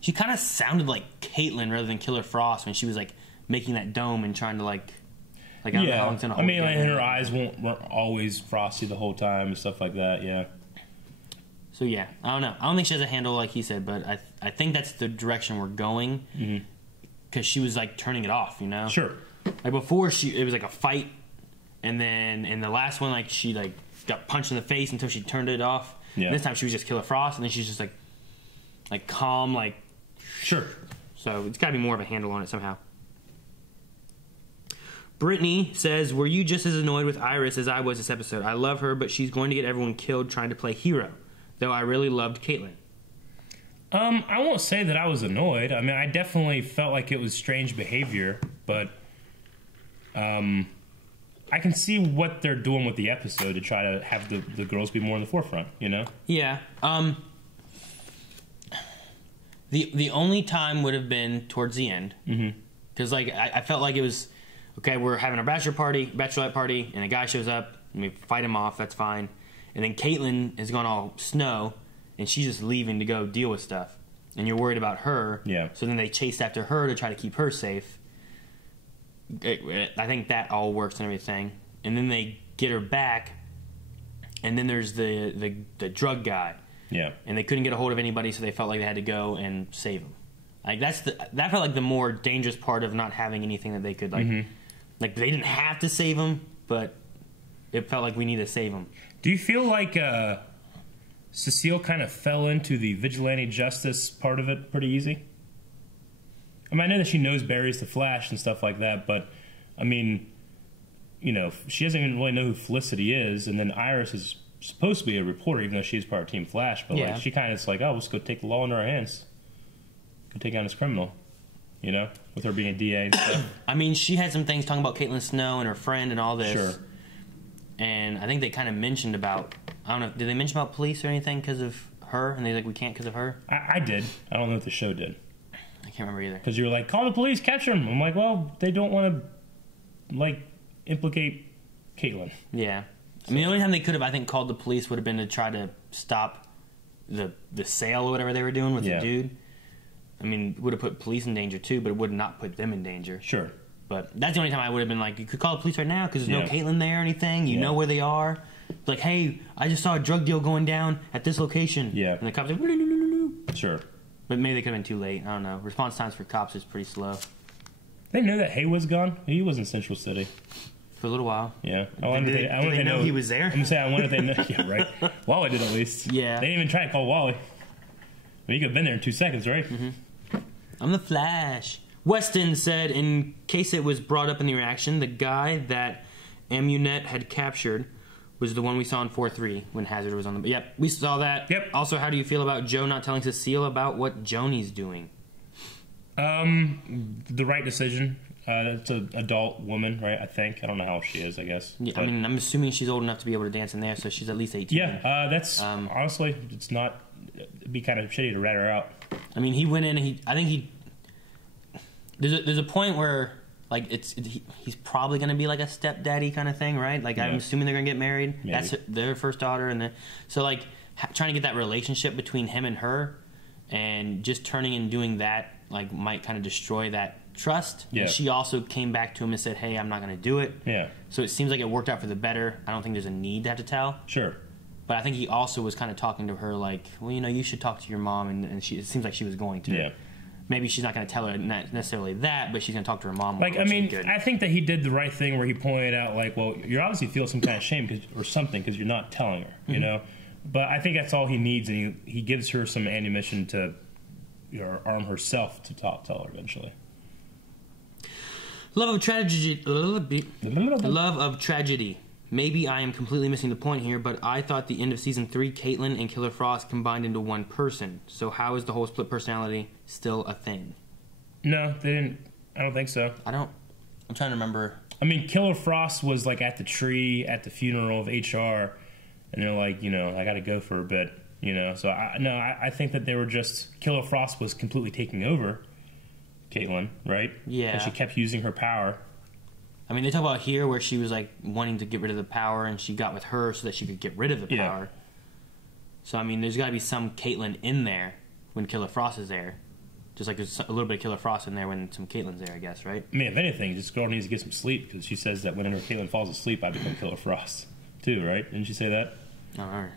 She kind of sounded like Caitlin rather than Killer Frost when she was like making that dome and trying to like I don't know how it's gonna hold like, together. her eyes weren't always frosty the whole time and stuff like that. Yeah. So yeah, I don't know. I don't think she has a handle like he said, but I think that's the direction we're going. Because she was like turning it off, you know. Sure. Like before, it was like a fight, and then in the last one, like she like got punched in the face until she turned it off. Yeah. And this time she was just Killer Frost, and then she's just like calm, like. Sure. So it's got to be more of a handle on it somehow. Brittany says, "Were you just as annoyed with Iris as I was this episode? I love her, but she's going to get everyone killed trying to play hero. Though I really loved Caitlin." I won't say that I was annoyed. I mean, I definitely felt like it was strange behavior, but I can see what they're doing with the episode to try to have the girls be more in the forefront, you know? Yeah. The only time would have been towards the end. Because like I felt like it was, okay, we're having our bachelorette party, and a guy shows up, and we fight him off, that's fine. And then Caitlin is going all snow, and she's just leaving to go deal with stuff. And you're worried about her. Yeah. So then they chase after her to try to keep her safe. I think that all works and everything. And then they get her back, and then there's the drug guy. Yeah. And they couldn't get a hold of anybody, so they felt like they had to go and save him. Like that felt like the more dangerous part of not having anything that they could like they didn't have to save him, but it felt like we needed to save him. Do you feel like Cecile kind of fell into the vigilante justice part of it pretty easy? I mean, I know that she knows Barry's the Flash and stuff like that, but I mean, you know, she doesn't even really know who Felicity is, and then Iris is supposed to be a reporter, even though she's part of Team Flash. But like, she kind of is like, oh, let's go take the law into our hands, go take down this criminal, you know, with her being a DA and stuff. I mean, she had some things talking about Caitlin Snow and her friend and all this. Sure. And I think they kind of mentioned about, I don't know, did they mention about police or anything because of her? And they're like, we can't because of her? I did. I don't know if the show did. I can't remember either. Because you were like, call the police, catch him. I'm like, well, they don't want to, like, implicate Caitlin. Yeah. I mean, the only time they could have, I think, called the police would have been to try to stop the sale or whatever they were doing with the dude. I mean, it would have put police in danger too, but it would not put them in danger. Sure. But that's the only time I would have been like, you could call the police right now because there's no Caitlin there or anything. You know where they are. It's like, hey, I just saw a drug deal going down at this location. Yeah. And the cops are like, no. Sure. But maybe they could have been too late. I don't know. Response times for cops is pretty slow. They knew that Hay was gone. He was in Central City. For a little while. Yeah. I wonder if they know he was there? I'm going to say, I wonder if they know. Yeah, right. Wally did at least. Yeah. They didn't even try to call Wally. I mean, he could have been there in 2 seconds, right? I'm the Flash. Weston said, in case it was brought up in the reaction, the guy that Amunet had captured was the one we saw in 4-3 when Hazard was on the... Yep, we saw that. Yep. Also, how do you feel about Joe not telling Cecile about what Joni's doing? The right decision. It's an adult woman, right? I think. I don't know how old she is, I guess. Yeah, I mean, I'm assuming she's old enough to be able to dance in there, so she's at least 18. Yeah, that's... honestly, it's not... It'd be kind of shitty to rat her out. I mean, he went in and I think he... There's a point where, like, he's probably going to be like a stepdaddy kind of thing, right? Like, I'm assuming they're going to get married. Maybe. That's their first daughter. So, like, trying to get that relationship between him and her and just turning and doing that like might kind of destroy that trust. Yeah. And she also came back to him and said, hey, I'm not going to do it. Yeah. So it seems like it worked out for the better. I don't think there's a need to have to tell. Sure. But I think he also was kind of talking to her like, well, you know, you should talk to your mom, and it seems like she was going to. Yeah. Maybe she's not going to tell her not necessarily that, but she's going to talk to her mom. Like, I mean, I think that he did the right thing where he pointed out, like, well, you obviously feel some kind of shame or something because you're not telling her, you know? But I think that's all he needs, and he gives her some ammunition to arm herself to tell her eventually. Love of tragedy. Love of tragedy. Maybe I am completely missing the point here, but I thought the end of Season 3, Caitlin and Killer Frost combined into one person. So how is the whole split personality still a thing? No, they didn't. I don't think so. I'm trying to remember. I mean, Killer Frost was, like, at the tree at the funeral of HR, and they're like, you know, I got to go for a bit, you know. So, I think that they were just... Killer Frost was completely taking over Caitlin, right? Yeah. And she kept using her power. I mean, they talk about here where she was, like, wanting to get rid of the power, and she got with her so that she could get rid of the power. So, I mean, there's got to be some Caitlin in there when Killer Frost is there. Just like there's a little bit of Killer Frost in there when some Caitlin's there, I guess, right? I mean, if anything, this girl needs to get some sleep, because she says that whenever Caitlin falls asleep, I become Killer Frost, too, right? Didn't she say that? Oh, all right.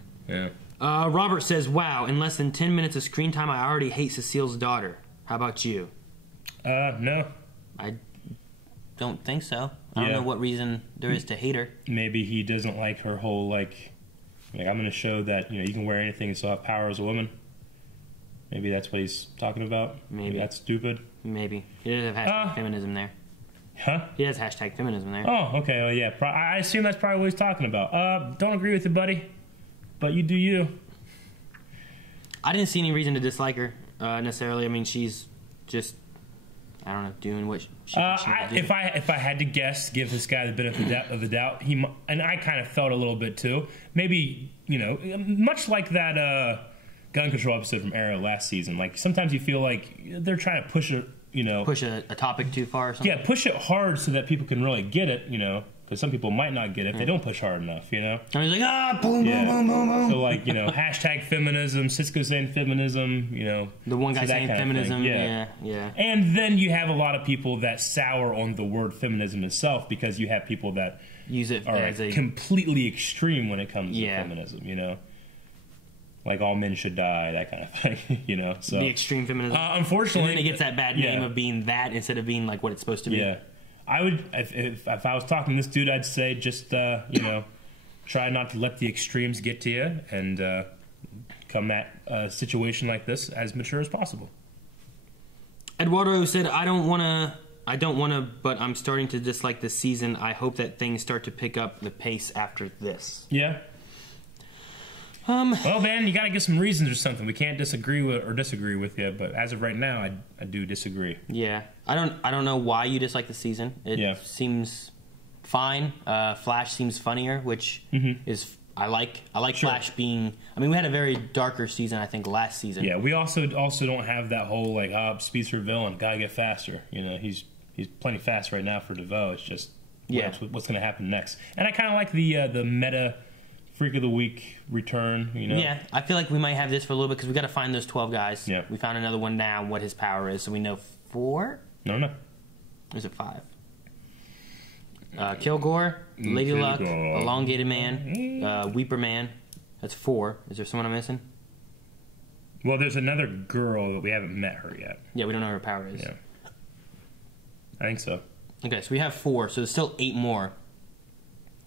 Yeah. Robert says, wow, in less than 10 minutes of screen time, I already hate Cecile's daughter. How about you? No. I don't think so. I don't know what reason there is to hate her. Maybe he doesn't like her whole, like I'm going to show that, you know, you can wear anything and still have power as a woman. Maybe that's what he's talking about. Maybe that's stupid. Maybe. He does have hashtag feminism there. Huh? He has hashtag feminism there. Oh, okay. Well, yeah. I assume that's probably what he's talking about. Don't agree with you, buddy. But you do you. I didn't see any reason to dislike her, necessarily. I mean, she's just... I don't know, doing what she do. If I had to guess, give this guy the benefit of the doubt, and I kind of felt a little bit too. Maybe, you know, much like that gun control episode from Arrow last season. Like sometimes you feel like they're trying to push a topic too far. Or something. Yeah, push it hard so that people can really get it. You know, because some people might not get it if they don't push hard enough. You know, and he's like boom, boom, boom, boom, boom. So like, you know, hashtag feminism, Cisco saying feminism. You know, the one guy saying feminism. Yeah. And then you have a lot of people that sour on the word feminism itself because you have people that use it as completely extreme when it comes to feminism. You know. Like all men should die, that kind of thing, you know. So the extreme feminism. Unfortunately, and then it gets that bad name of being that instead of being like what it's supposed to be. Yeah, I would if I was talking to this dude, I'd say just you know, try not to let the extremes get to you, and come at a situation like this as mature as possible. Eduardo said, "I don't want to, but I'm starting to dislike this season. I hope that things start to pick up the pace after this." Yeah. Well, man, you got to give some reasons or something. We can't disagree with you, but as of right now, I do disagree. Yeah, I don't know why you dislike the season. It seems fine. Flash seems funnier, which is I like Flash being. I mean, we had a very darker season, I think, last season. Yeah, we also don't have that whole like speed's for villain, gotta get faster. You know, he's plenty fast right now for DeVoe. It's just what's going to happen next. And I kind of like the meta. Freak of the Week return, you know? Yeah, I feel like we might have this for a little bit because we got to find those 12 guys. Yeah. We found another one now, what his power is, so we know 4? No. Or is it 5? Kilgore, Lady Luck, Elongated Man, Weeper Man. That's 4. Is there someone I'm missing? Well, there's another girl, but we haven't met her yet. Yeah, we don't know what her power is. Yeah. I think so. Okay, so we have 4, so there's still 8 more.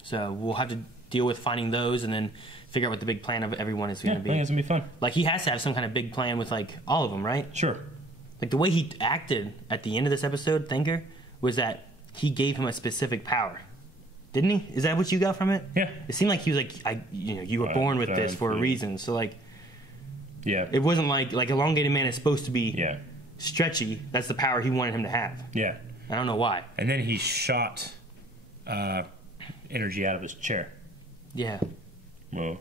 So we'll have to deal with finding those and then figure out what the big plan of everyone is going to be. I think it's going to be fun. Like, he has to have some kind of big plan with, like, all of them, right? Sure. Like, the way he acted at the end of this episode, Thinker, was that he gave him a specific power. Didn't he? Is that what you got from it? Yeah. It seemed like he was like, you were born with this for a reason. So, like, yeah, it wasn't like Elongated Man is supposed to be stretchy. That's the power he wanted him to have. Yeah. I don't know why. And then he shot energy out of his chair. Yeah. Well.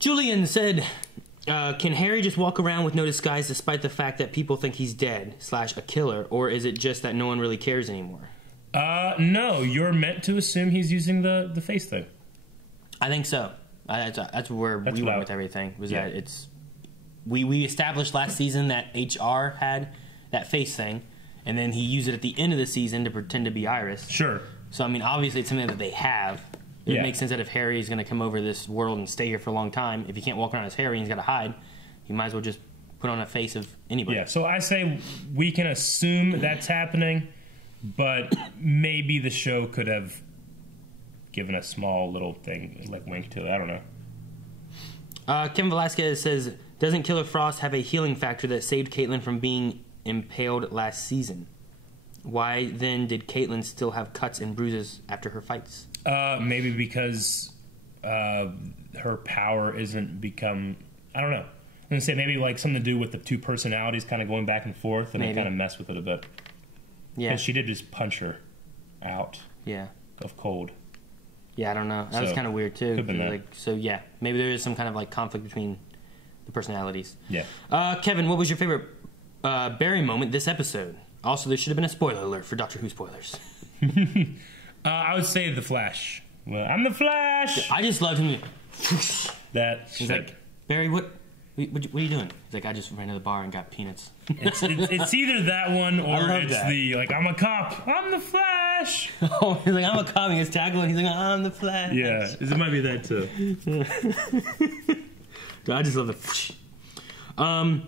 Julian said, can Harry just walk around with no disguise despite the fact that people think he's dead / a killer, or is it just that no one really cares anymore? No, you're meant to assume he's using the face thing. I think so. That's where we went with everything. That it's we established last season that HR had that face thing, and then he used it at the end of the season to pretend to be Iris. Sure. So I mean, obviously, it's something that they have. It makes sense that if Harry is going to come over this world and stay here for a long time, if he can't walk around as Harry and he's got to hide, he might as well just put on a face of anybody. Yeah. So I say we can assume that's happening, but maybe the show could have given a small little thing, like wink to it. I don't know. Kevin Velasquez says, doesn't Killer Frost have a healing factor that saved Caitlyn from being impaled last season? Why then did Caitlyn still have cuts and bruises after her fights? Maybe because her power isn't become... I don't know. I'm going to say maybe like something to do with the two personalities kind of going back and forth, and they kind of mess with it a bit. Yeah. Because she did just punch her out of cold. Yeah, I don't know. That was kind of weird, too. Could have been that. So, yeah, maybe there is some kind of like conflict between the personalities. Yeah. Kevin, what was your favorite Barry moment this episode? Also, there should have been a spoiler alert for Doctor Who spoilers. I would say The Flash. Well, I'm The Flash! I just loved him. He's like, Barry, what are you doing? He's like, I just ran to the bar and got peanuts. It's either that one or it's the, like, I'm a cop. I'm The Flash! Oh, he's like, I'm a cop. He gets tackled and he's like, I'm The Flash. Yeah, it might be that too. I just love the...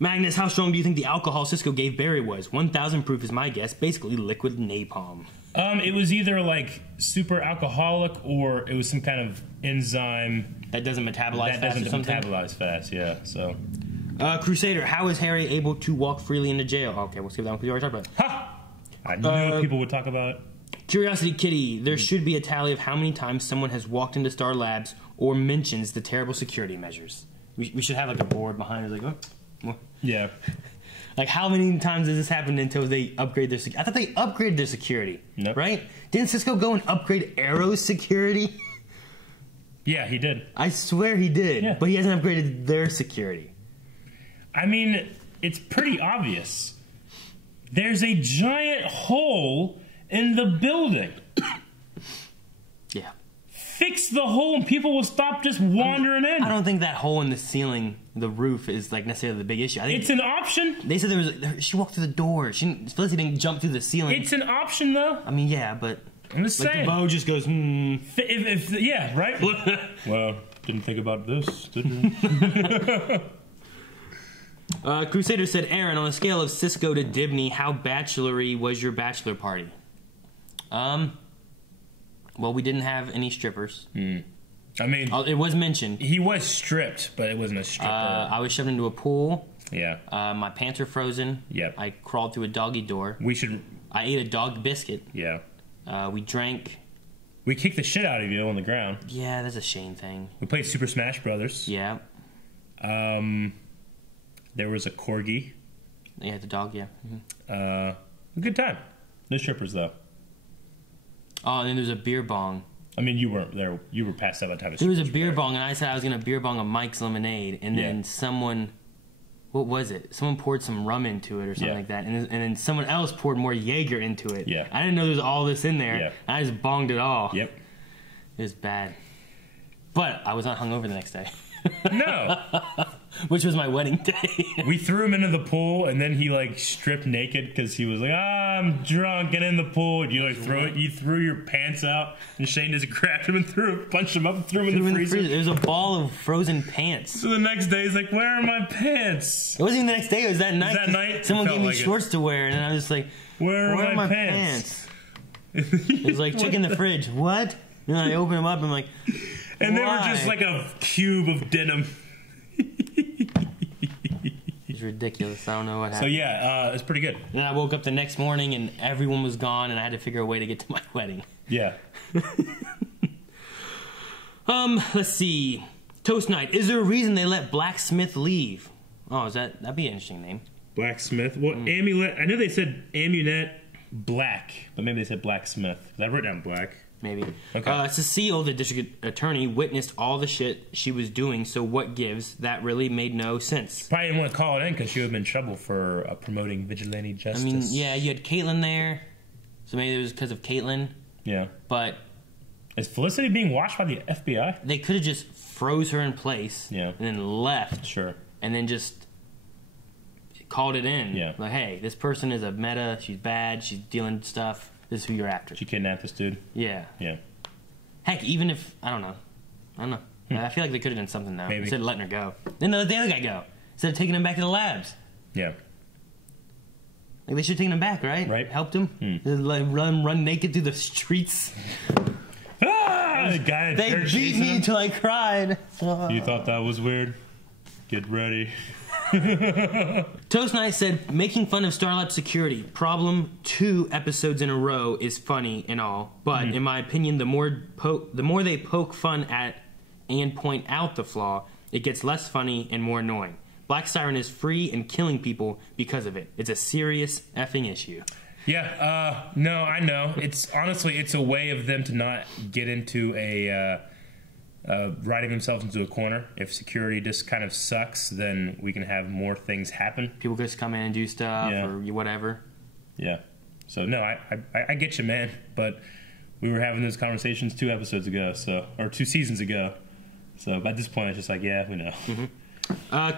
Magnus, how strong do you think the alcohol Cisco gave Barry was? 1,000 proof is my guess. Basically liquid napalm. It was either like super alcoholic or it was some kind of enzyme that doesn't metabolize fast. Metabolize fast, yeah. So, Crusader, how is Harry able to walk freely into jail? Okay, we'll skip that one because we already talked about it. Ha! I knew people would talk about it. Curiosity Kitty, there should be a tally of how many times someone has walked into Star Labs or mentions the terrible security measures. We should have like a board behind us, like, oh. Yeah. Like, how many times has this happened until they upgrade their security? I thought they upgraded their security. Nope. Right? Didn't Cisco go and upgrade Arrow's security? Yeah, he did. I swear he did. Yeah. But he hasn't upgraded their security. I mean, it's pretty obvious. There's a giant hole in the building. Yeah. Fix the hole and people will stop just wandering in. I don't think that hole in the ceiling, the roof, is like necessarily the big issue. I think it's an option. They said she walked through the door. Felicity didn't jump through the ceiling. It's an option, though. I mean, yeah, but I'm just saying. The bow just goes. Yeah, right. Well, didn't think about this, did you? Crusader said, Aaron, on a scale of Cisco to Dibney, how bachelory was your bachelor party? Well, we didn't have any strippers. I mean... it was mentioned. He was stripped, but it wasn't a stripper. I was shoved into a pool. Yeah. My pants were frozen. Yep. I crawled through a doggy door. I ate a dog biscuit. Yeah. We drank... We kicked the shit out of you on the ground. Yeah, that's a Shane thing. We played Super Smash Brothers. Yeah. There was a corgi. Yeah, the dog, yeah. Mm-hmm. A good time. No strippers, though. Oh, and then there's a beer bong. I mean, you weren't there. You were past that by the time. There was a beer bong, and I said I was going to beer bong a Mike's Lemonade, and then someone... What was it? Someone poured some rum into it or something like that, and then someone else poured more Jaeger into it. Yeah. I didn't know there was all this in there. Yeah. I just bonged it all. Yep. It was bad. But I was not hungover the next day. No. Which was my wedding day. We threw him into the pool, and then he like stripped naked because he was like, I'm drunk and in the pool. And you like you threw your pants out, and Shane just grabbed him and punched him up and threw him in the freezer. There was a ball of frozen pants. So the next day he's like, where are my pants? It wasn't even the next day, it was that night. That night? Someone gave me shorts to wear, and I was just like, where are my pants? It was like, check in the fridge. What? And I open them up, and I'm like, and they were just like a cube of denim. It's ridiculous. I don't know what happened. So yeah, it's pretty good. And then I woke up the next morning and everyone was gone, and I had to figure a way to get to my wedding. Yeah. Let's see. Toast night. Is there a reason they let Blacksmith leave? Oh, that'd be an interesting name. Blacksmith. Well, Amulet. I know they said Amunet Black, but maybe they said Blacksmith. I wrote down Black. Maybe. Okay. Cecile, the district attorney, witnessed all the shit she was doing, so what gives? That really made no sense. Probably didn't want to call it in because she would have been in trouble for promoting vigilante justice. I mean, yeah, you had Caitlyn there, so maybe it was because of Caitlyn. Yeah. But Is Felicity being watched by the FBI? They could have just froze her in place and then left. Sure. And then just called it in. Yeah. Like, hey, this person is a meta. She's bad. She's dealing stuff. This is who you're after. She kidnapped this dude. Yeah. Yeah. Heck, even if... I don't know. I feel like they could have done something, though. Maybe. Instead of letting her go. Then let the other guy go. Instead of taking him back to the labs. Yeah. Like, they should have taken him back, right? Right. Helped him. Let him run naked through the streets. The guy they beat me until I cried. You thought that was weird? Get ready. Toast Knight said, making fun of Starlab security, problem 2 episodes in a row is funny and all, but in my opinion, the more they poke fun at and point out the flaw, it gets less funny and more annoying. Black Siren is free and killing people because of it. It's a serious effing issue. Yeah, no, I know. It's honestly, it's a way of them to not get into writing themselves into a corner. If security just kind of sucks, then we can have more things happen. People just come in and do stuff or whatever. Yeah. So no, I get you, man. But we were having those conversations 2 episodes ago, or 2 seasons ago. So by this point, it's just like, yeah, we know.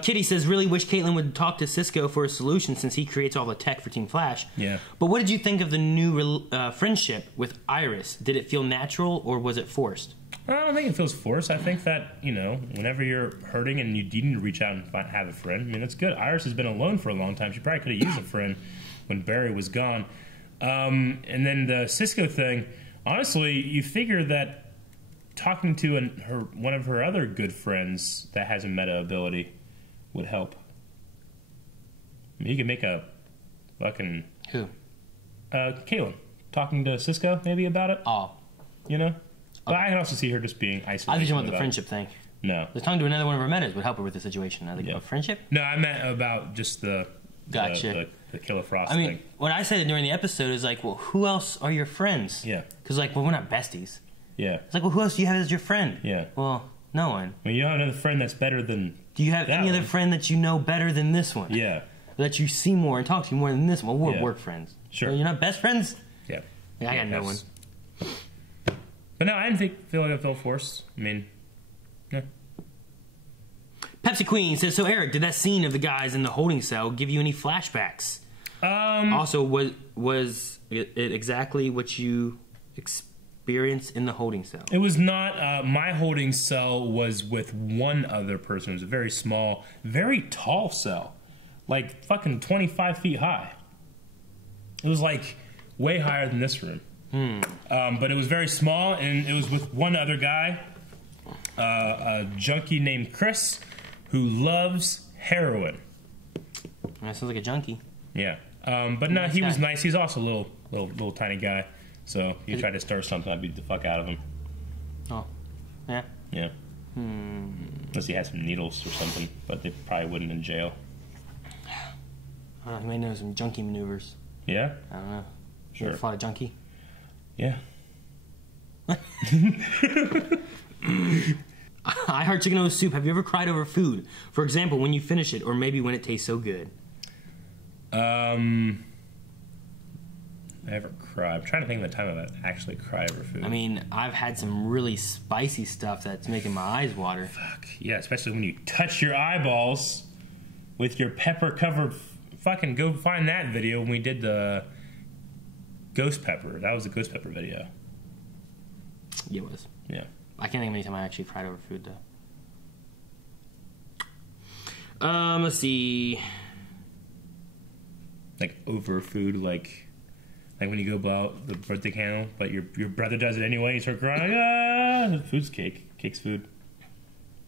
Kitty says, really wish Caitlin would talk to Cisco for a solution since he creates all the tech for Team Flash. Yeah. But what did you think of the new friendship with Iris? Did it feel natural or was it forced? I don't think it feels forced. I think that, whenever you're hurting and you need to reach out and have a friend, I mean, that's good. Iris has been alone for a long time. She probably could have used a friend when Barry was gone. And then the Cisco thing, honestly, you figure that talking to one of her other good friends that has a meta ability would help. I mean, you could make a fucking... Who? Caitlin. Talking to Cisco, maybe, about it. Oh. But I can also see her just being isolated. I think you want the friendship thing. No. The talking to another one of her metas would help her with the situation. I think a friendship? No, I meant about just the Killer Frost thing. I mean, what I said during the episode is like, well, who else are your friends? Yeah. Because, we're not besties. Yeah. It's like, well, who else do you have as your friend? Yeah. Well, no one. Well, you don't have another friend that's better than... Do you have any other friend that you know better than this one? Yeah. That you see more and talk to more than this one? Well, we're work friends. Sure. So you're not best friends? Yeah. I got no one. But no, I didn't feel like I felt forced. I mean, yeah. Pepsi Queen says, so Eric, did that scene of the guys in the holding cell give you any flashbacks? Also, was it exactly what you experienced in the holding cell? It was not. My holding cell was with one other person. It was a very small, very tall cell. Like fucking 25 feet high. It was like way higher than this room. But it was very small, and it was with one other guy, a junkie named Chris, who loves heroin. That sounds like a junkie. Yeah, but no, he was nice. He's also a little tiny guy. So if you tried to stir something, I'd beat the fuck out of him. Oh, yeah. Yeah. Unless he had some needles or something, but they probably wouldn't in jail. I don't know. He may know some junkie maneuvers. Yeah. I don't know. Sure. You ever fought a junkie? Yeah. I heart chicken noodle soup. Have you ever cried over food? For example, when you finish it, or maybe when it tastes so good. I ever cry. I'm trying to think of the time I've actually cried over food. I mean, I've had some really spicy stuff that's making my eyes water. Fuck. Yeah, especially when you touch your eyeballs with your pepper-covered... Fucking go find that video when we did the ghost pepper. That was a ghost pepper video. It was. Yeah. I can't think of any time I actually cried over food, though. Let's see. Like over food, like when you go blow out the birthday candle, but your brother does it anyway. You start crying. Like, food's cake. Cake's food.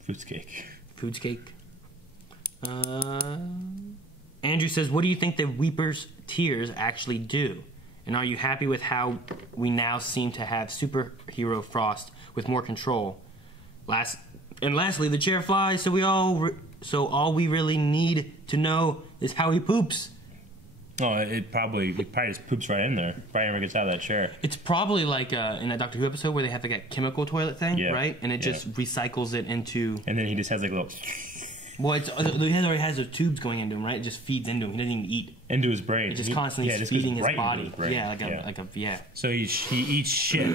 Food's cake. Food's cake. Andrew says, what do you think the Weeper's tears actually do? And are you happy with how we now seem to have superhero Frost with more control? Lastly, the chair flies, so all we really need to know is how he poops. Oh, it probably just poops right in there. Probably never gets out of that chair. It's probably like in that Doctor Who episode where they have like a chemical toilet thing, right? And it just recycles it into... And then he just has like a little... Well, he already has the tubes going into him, right? It just feeds into him. He doesn't even eat. Into his brain. It just constantly feeding his right body. His brain. Yeah, like a. So he eats shit.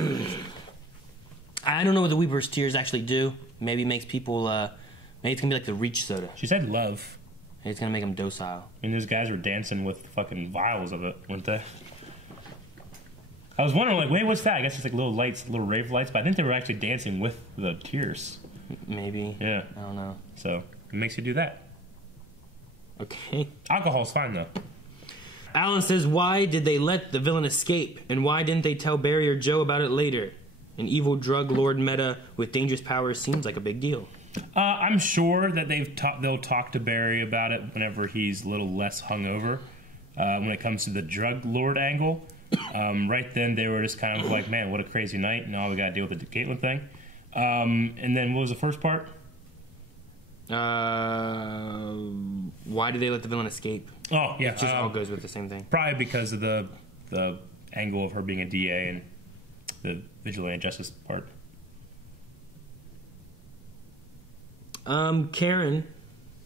I don't know what the Weeper's Tears actually do. Maybe it makes people, maybe it's going to be like the Reach soda. She said love. Maybe it's going to make them docile. I mean, those guys were dancing with fucking vials of it, weren't they? I was wondering, like, wait, what's that? I guess it's like little lights, little rave lights, but I think they were actually dancing with the tears. Maybe. Yeah. I don't know. So, it makes you do that. Okay. Alcohol's fine, though. Alan says, why did they let the villain escape? And why didn't they tell Barry or Joe about it later? An evil drug lord meta with dangerous powers seems like a big deal. I'm sure that they'll talk to Barry about it whenever he's a little less hungover. When it comes to the drug lord angle, right then they were just kind of like, man, what a crazy night, and now we got to deal with the Caitlyn thing. And then what was the first part? Why did they let the villain escape? Oh, yeah. It just all goes with the same thing. Probably because of the angle of her being a DA and the vigilante justice part. Karen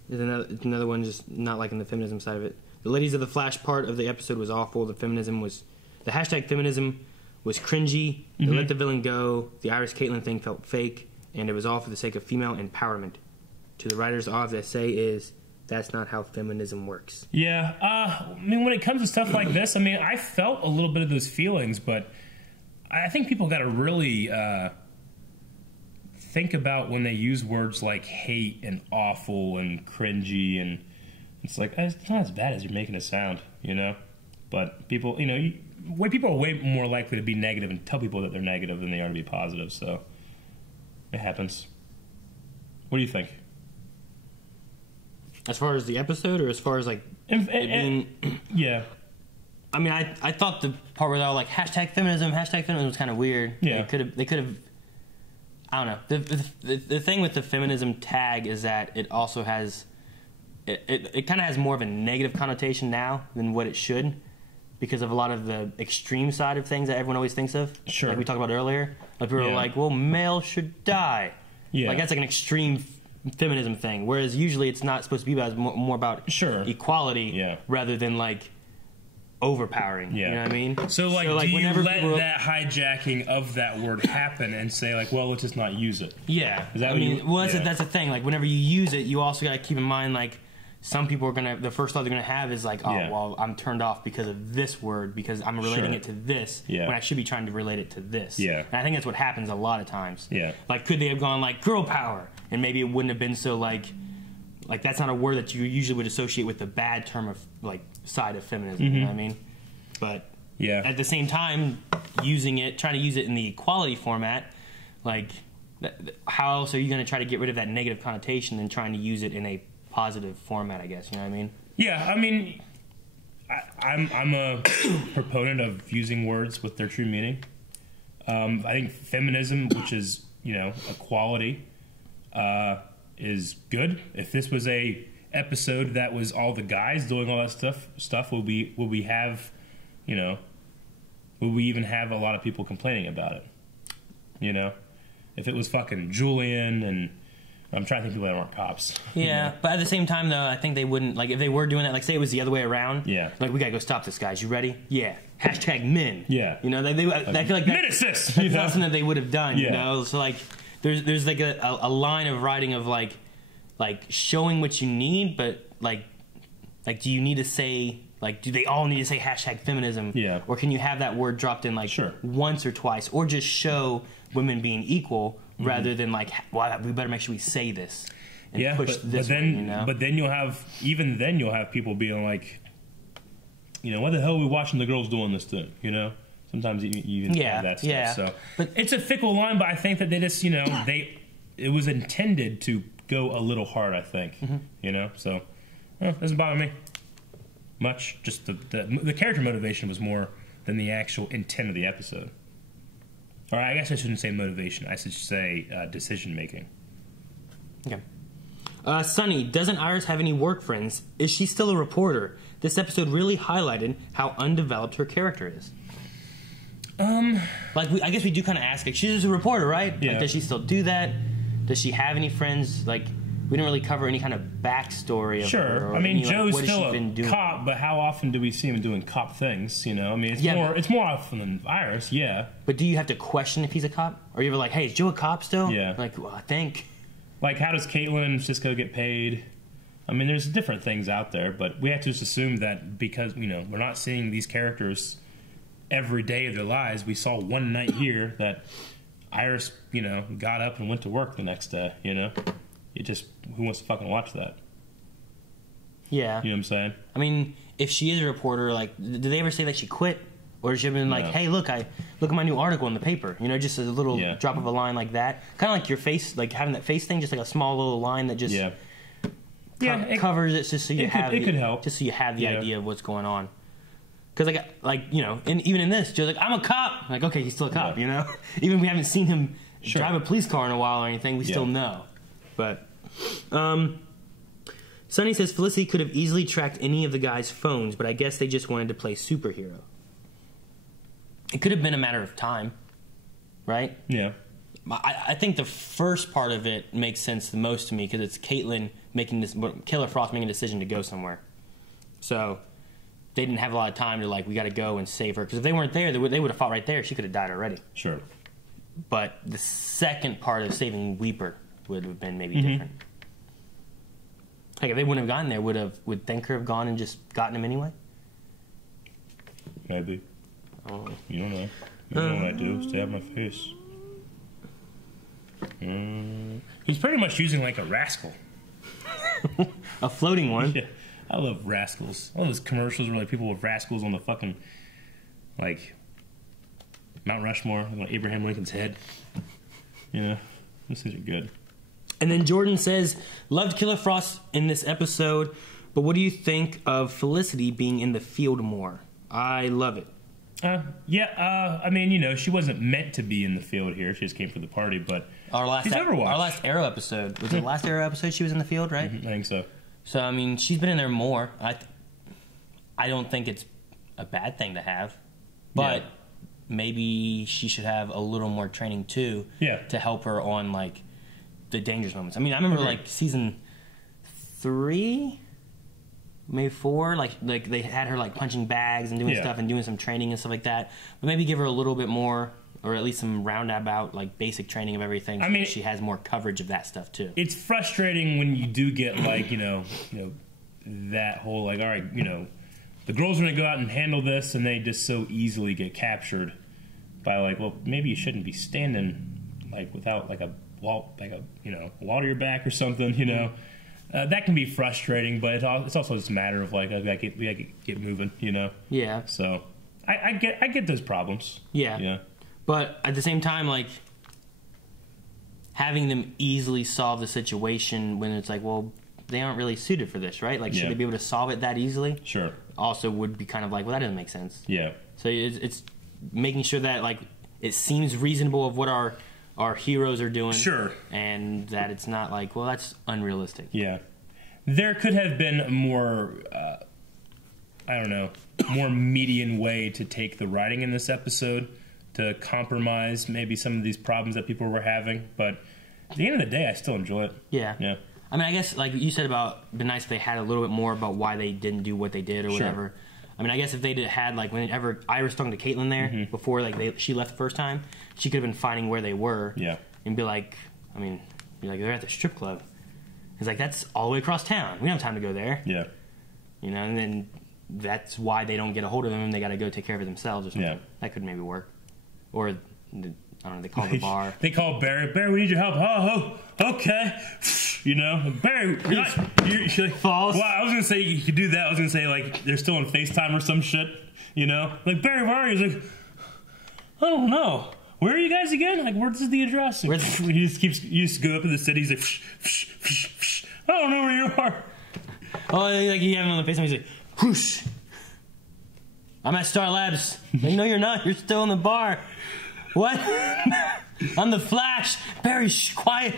is another one just not liking the feminism side of it. The Ladies of the Flash part of the episode was awful. The hashtag feminism was cringy. They let the villain go. The Iris Caitlyn thing felt fake, and it was all for the sake of female empowerment. To the writers, all I have to say is that's not how feminism works. Yeah, I mean, when it comes to stuff like this, I mean, I felt a little bit of those feelings, but I think people got to really think about when they use words like hate and awful and cringy, and it's like, it's not as bad as you're making it sound, you know? But people, you know, people are way more likely to be negative and tell people that they're negative than they are to be positive, so it happens. What do you think? As far as the episode, or as far as, like, yeah. I mean, I thought the part where they were like, hashtag feminism was kind of weird. Yeah. They could have, I don't know. The thing with the feminism tag is that it also has, it kind of has more of a negative connotation now than what it should, because of a lot of the extreme side of things that everyone always thinks of. Sure. Like we talked about earlier. Like people are like, well, male should die. Yeah. Like that's like an extreme feminism thing, whereas usually it's not supposed to be about, it's more about equality rather than like overpowering. You know what I mean? So like do you let that hijacking of that word happen and say like, well, let's just not use it? Yeah. Is that that's the thing. Like whenever you use it, you also got to keep in mind like some people are gonna, the first thought they're gonna have is like, oh well, I'm turned off because of this word, because I'm relating it to this when I should be trying to relate it to this. And I think that's what happens a lot of times. Like could they have gone like girl power, and maybe it wouldn't have been so like that's not a word that you usually would associate with the bad term of like side of feminism. You know what I mean? But at the same time, trying to use it in the equality format, like how else are you going to try to get rid of that negative connotation than trying to use it in a positive format, I guess, you know what I mean? Yeah, I mean, I'm a proponent of using words with their true meaning. I think feminism, which is, you know, equality, is good. If this was a episode that was all the guys doing all that stuff, will we have, you know, will we even have a lot of people complaining about it? You know, if it was fucking Julian and I'm trying to think of people that aren't cops. Yeah, you know? But at the same time, though, I think they wouldn't, like, if they were doing that, like, say it was the other way around. Like, we gotta go stop this, guys. You ready? Yeah. Hashtag men. Yeah. You know, I feel like that's something that they would have done, you know? So, like, there's like a line of writing of, like showing what you need, but, like, do you need to say, like, do they all need to say hashtag feminism? Yeah. Or can you have that word dropped in, like, once or twice, or just show women being equal, rather than like, well, we better make sure we say this and push this way, you know? But then you'll have people being like, you know, what the hell are we watching the girls doing this thing, you know? Sometimes you even have that stuff. So but it's a fickle line, but I think that they just, you know, it was intended to go a little hard, I think, you know? So it doesn't bother me much. Just the character motivation was more than the actual intent of the episode. Or I guess I shouldn't say motivation. I should say decision-making. Okay. Sunny, doesn't Iris have any work friends? Is she still a reporter? This episode really highlighted how undeveloped her character is. I guess we do kind of ask, like, she's a reporter, right? Yeah. Like, does she still do that? Does she have any friends? Like, we didn't really cover any kind of backstory of her. Sure. I mean, Joe's still a cop, but how often do we see him doing cop things? You know, I mean, it's more often than Iris, yeah. But do you have to question if he's a cop? Or you're like, hey, is Joe a cop still? Yeah. Like, well, I think. Like, how does Caitlin and Cisco get paid? I mean, there's different things out there, but we have to just assume that because, you know, we're not seeing these characters every day of their lives. We saw one night here that Iris, you know, got up and went to work the next day, you know? It just, who wants to fucking watch that? Yeah. You know what I'm saying? I mean, if she is a reporter, like, did they ever say that she quit? Or has she been like, hey, look at my new article in the paper. You know, just a little drop of a line like that. Kind of like your face, like having that face thing, just like a small little line that just covers it just so you have it could help. Just so you have the idea of what's going on. Because, like, you know, and even in this, Joe's like, I'm a cop. Like, okay, he's still a cop, you know? Even if we haven't seen him drive a police car in a while or anything, we still know. But, Sonny says Felicity could have easily tracked any of the guys' phones, but I guess they just wanted to play superhero. It could have been a matter of time, right? Yeah. I think the first part of it makes sense the most to me because it's Caitlin Killer Frost making a decision to go somewhere. So they didn't have a lot of time to, like, we got to go and save her. Because if they weren't there, they would have fought right there. She could have died already. Sure. But the second part of saving Weeper would have been maybe different. Like, if they wouldn't have gotten there, would Thinker have gone and just gotten him anyway? Maybe. You don't know. You know what I do. Stay out of my face. He's pretty much using, like, a rascal. A floating one? Yeah. I love rascals. All those commercials where, like, people with rascals on the fucking, like, Mount Rushmore, like Abraham Lincoln's head. Yeah, those things are good. And then Jordan says, loved Killer Frost in this episode, but what do you think of Felicity being in the field more? I love it. I mean, you know, she wasn't meant to be in the field here. She just came for the party, but our last Arrow episode. Was it the last Arrow episode she was in the field, right? I think so. So, I mean, she's been in there more. I don't think it's a bad thing to have, but maybe she should have a little more training, too, to help her on, like, the dangerous moments. I mean, I remember, like, season 3... maybe 4, like they had her like punching bags and doing stuff and doing some training and stuff like that. But maybe give her a little bit more, or at least some roundabout like basic training of everything. So I mean, she has more coverage of that stuff too. It's frustrating when you do get like you know that whole like all right, you know, the girls are gonna go out and handle this, and they just so easily get captured by like, well, maybe you shouldn't be standing like without like a wall, like a wall to your back or something, you know. That can be frustrating, but it's also just a matter of like we gotta get moving, you know. Yeah. So I get those problems. Yeah. Yeah. But at the same time, like having them easily solve the situation when it's like, well, they aren't really suited for this, right? Like, should they be able to solve it that easily? Sure. Also, would be kind of like, well, that doesn't make sense. Yeah. So it's making sure that like it seems reasonable of what our heroes are doing. Sure. And that it's not like, well, that's unrealistic. Yeah. There could have been a more, I don't know, more median way to take the writing in this episode to compromise maybe some of these problems that people were having. But at the end of the day, I still enjoy it. Yeah. Yeah. I mean, I guess, like you said about, it'd be nice if they had a little bit more about why they didn't do what they did or whatever. I mean, I guess if they had, like, whenever Iris talking to Caitlin there, before, like, she left the first time, she could have been finding where they were. Yeah. And be like, they're at the strip club. He's like, that's all the way across town. We don't have time to go there. Yeah. You know, and then that's why they don't get a hold of him and they got to go take care of it themselves or something. Yeah. That could maybe work. Or, I don't know, they call the bar. They call Barry. Barry, we need your help. Oh, okay. You know, Barry, you're like, false. Well, I was going to say you could do that. I was going to say, like, they're still on FaceTime or some shit, you know? Like, Barry, where are you? He's like, I don't know. Where are you guys again? Like, where's the address? He just used to go up in the city. He's like, I don't know where you are. Oh, like you have him on the FaceTime. He's like, whoosh. I'm at Star Labs. Like, no, you're not. You're still in the bar. What? I'm the Flash. Barry, shh, quiet.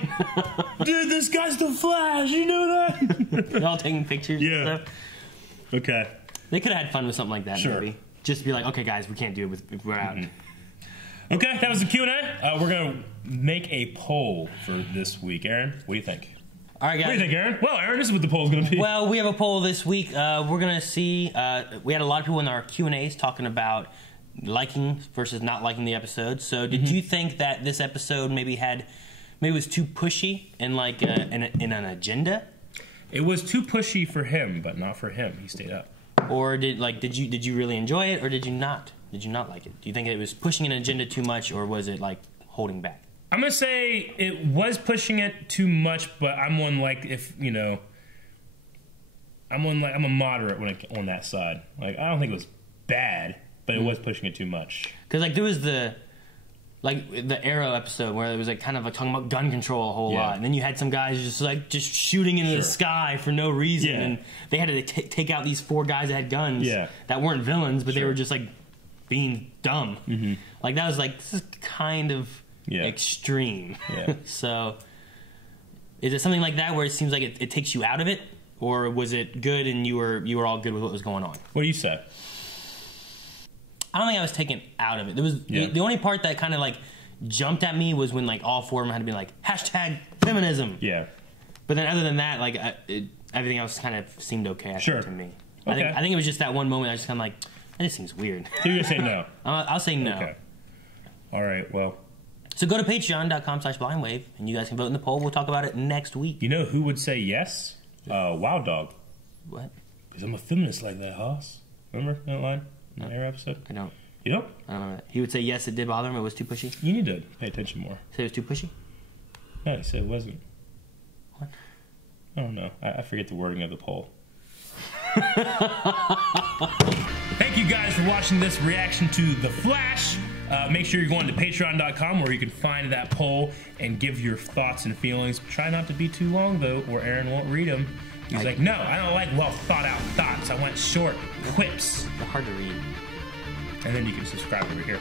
Dude, this guy's the Flash. You know that? They're all taking pictures and stuff. Okay. They could have had fun with something like that, maybe. Just be like, okay, guys, we can't do it if we're out. Okay, that was the Q&A. We're going to make a poll for this week. Aaron, what do you think? All right, guys. What do you think, Aaron? Well, Aaron, this is what the poll's going to be. Well, we have a poll this week. We're going to see. We had a lot of people in our Q&As talking about liking versus not liking the episode. So, did you think that this episode maybe was too pushy and like in an agenda? It was too pushy for him, but not for him. He stayed up. Or did you really enjoy it, or did you not? Did you not like it? Do you think it was pushing an agenda too much, or was it like holding back? I'm gonna say it was pushing it too much, but I'm one like I'm a moderate on that side. Like I don't think it was bad, but it was pushing it too much. Because like there was the Arrow episode where it was like kind of like talking about gun control a whole lot, and then you had some guys just shooting into the sky for no reason, and they had to take out these 4 guys that had guns that weren't villains, but they were just like being dumb. Like that was like, this is kind of extreme. So is it something like that where it seems like it takes you out of it, or was it good and you were all good with what was going on? What do you say? I don't think I was taken out of it. There was the only part that kind of like jumped at me was when like all 4 of them had to be like #feminism. Yeah. But then other than that, like everything else kind of seemed okay. To me. Okay. I think it was just that one moment. I just kind of like, that just seems weird. So you're gonna say no? I'll say no. Okay. All right. Well. So go to patreon.com/blindwave and you guys can vote in the poll. We'll talk about it next week. You know who would say yes? Wild Dog. What? Because I'm a feminist like that, Hoss. Remember that line? In the Air episode? I don't. You don't? I don't know that. He would say yes, it did bother him, it was too pushy? You need to pay attention more. Say it was too pushy? No, he said it wasn't. What? I don't know. I forget the wording of the poll. Thank you guys for watching this reaction to The Flash. Make sure you're going to patreon.com where you can find that poll and give your thoughts and feelings. Try not to be too long, though, or Aaron won't read them. He's like, no, I don't like well-thought-out thoughts. I want short quips. They're hard to read. And then you can subscribe over here.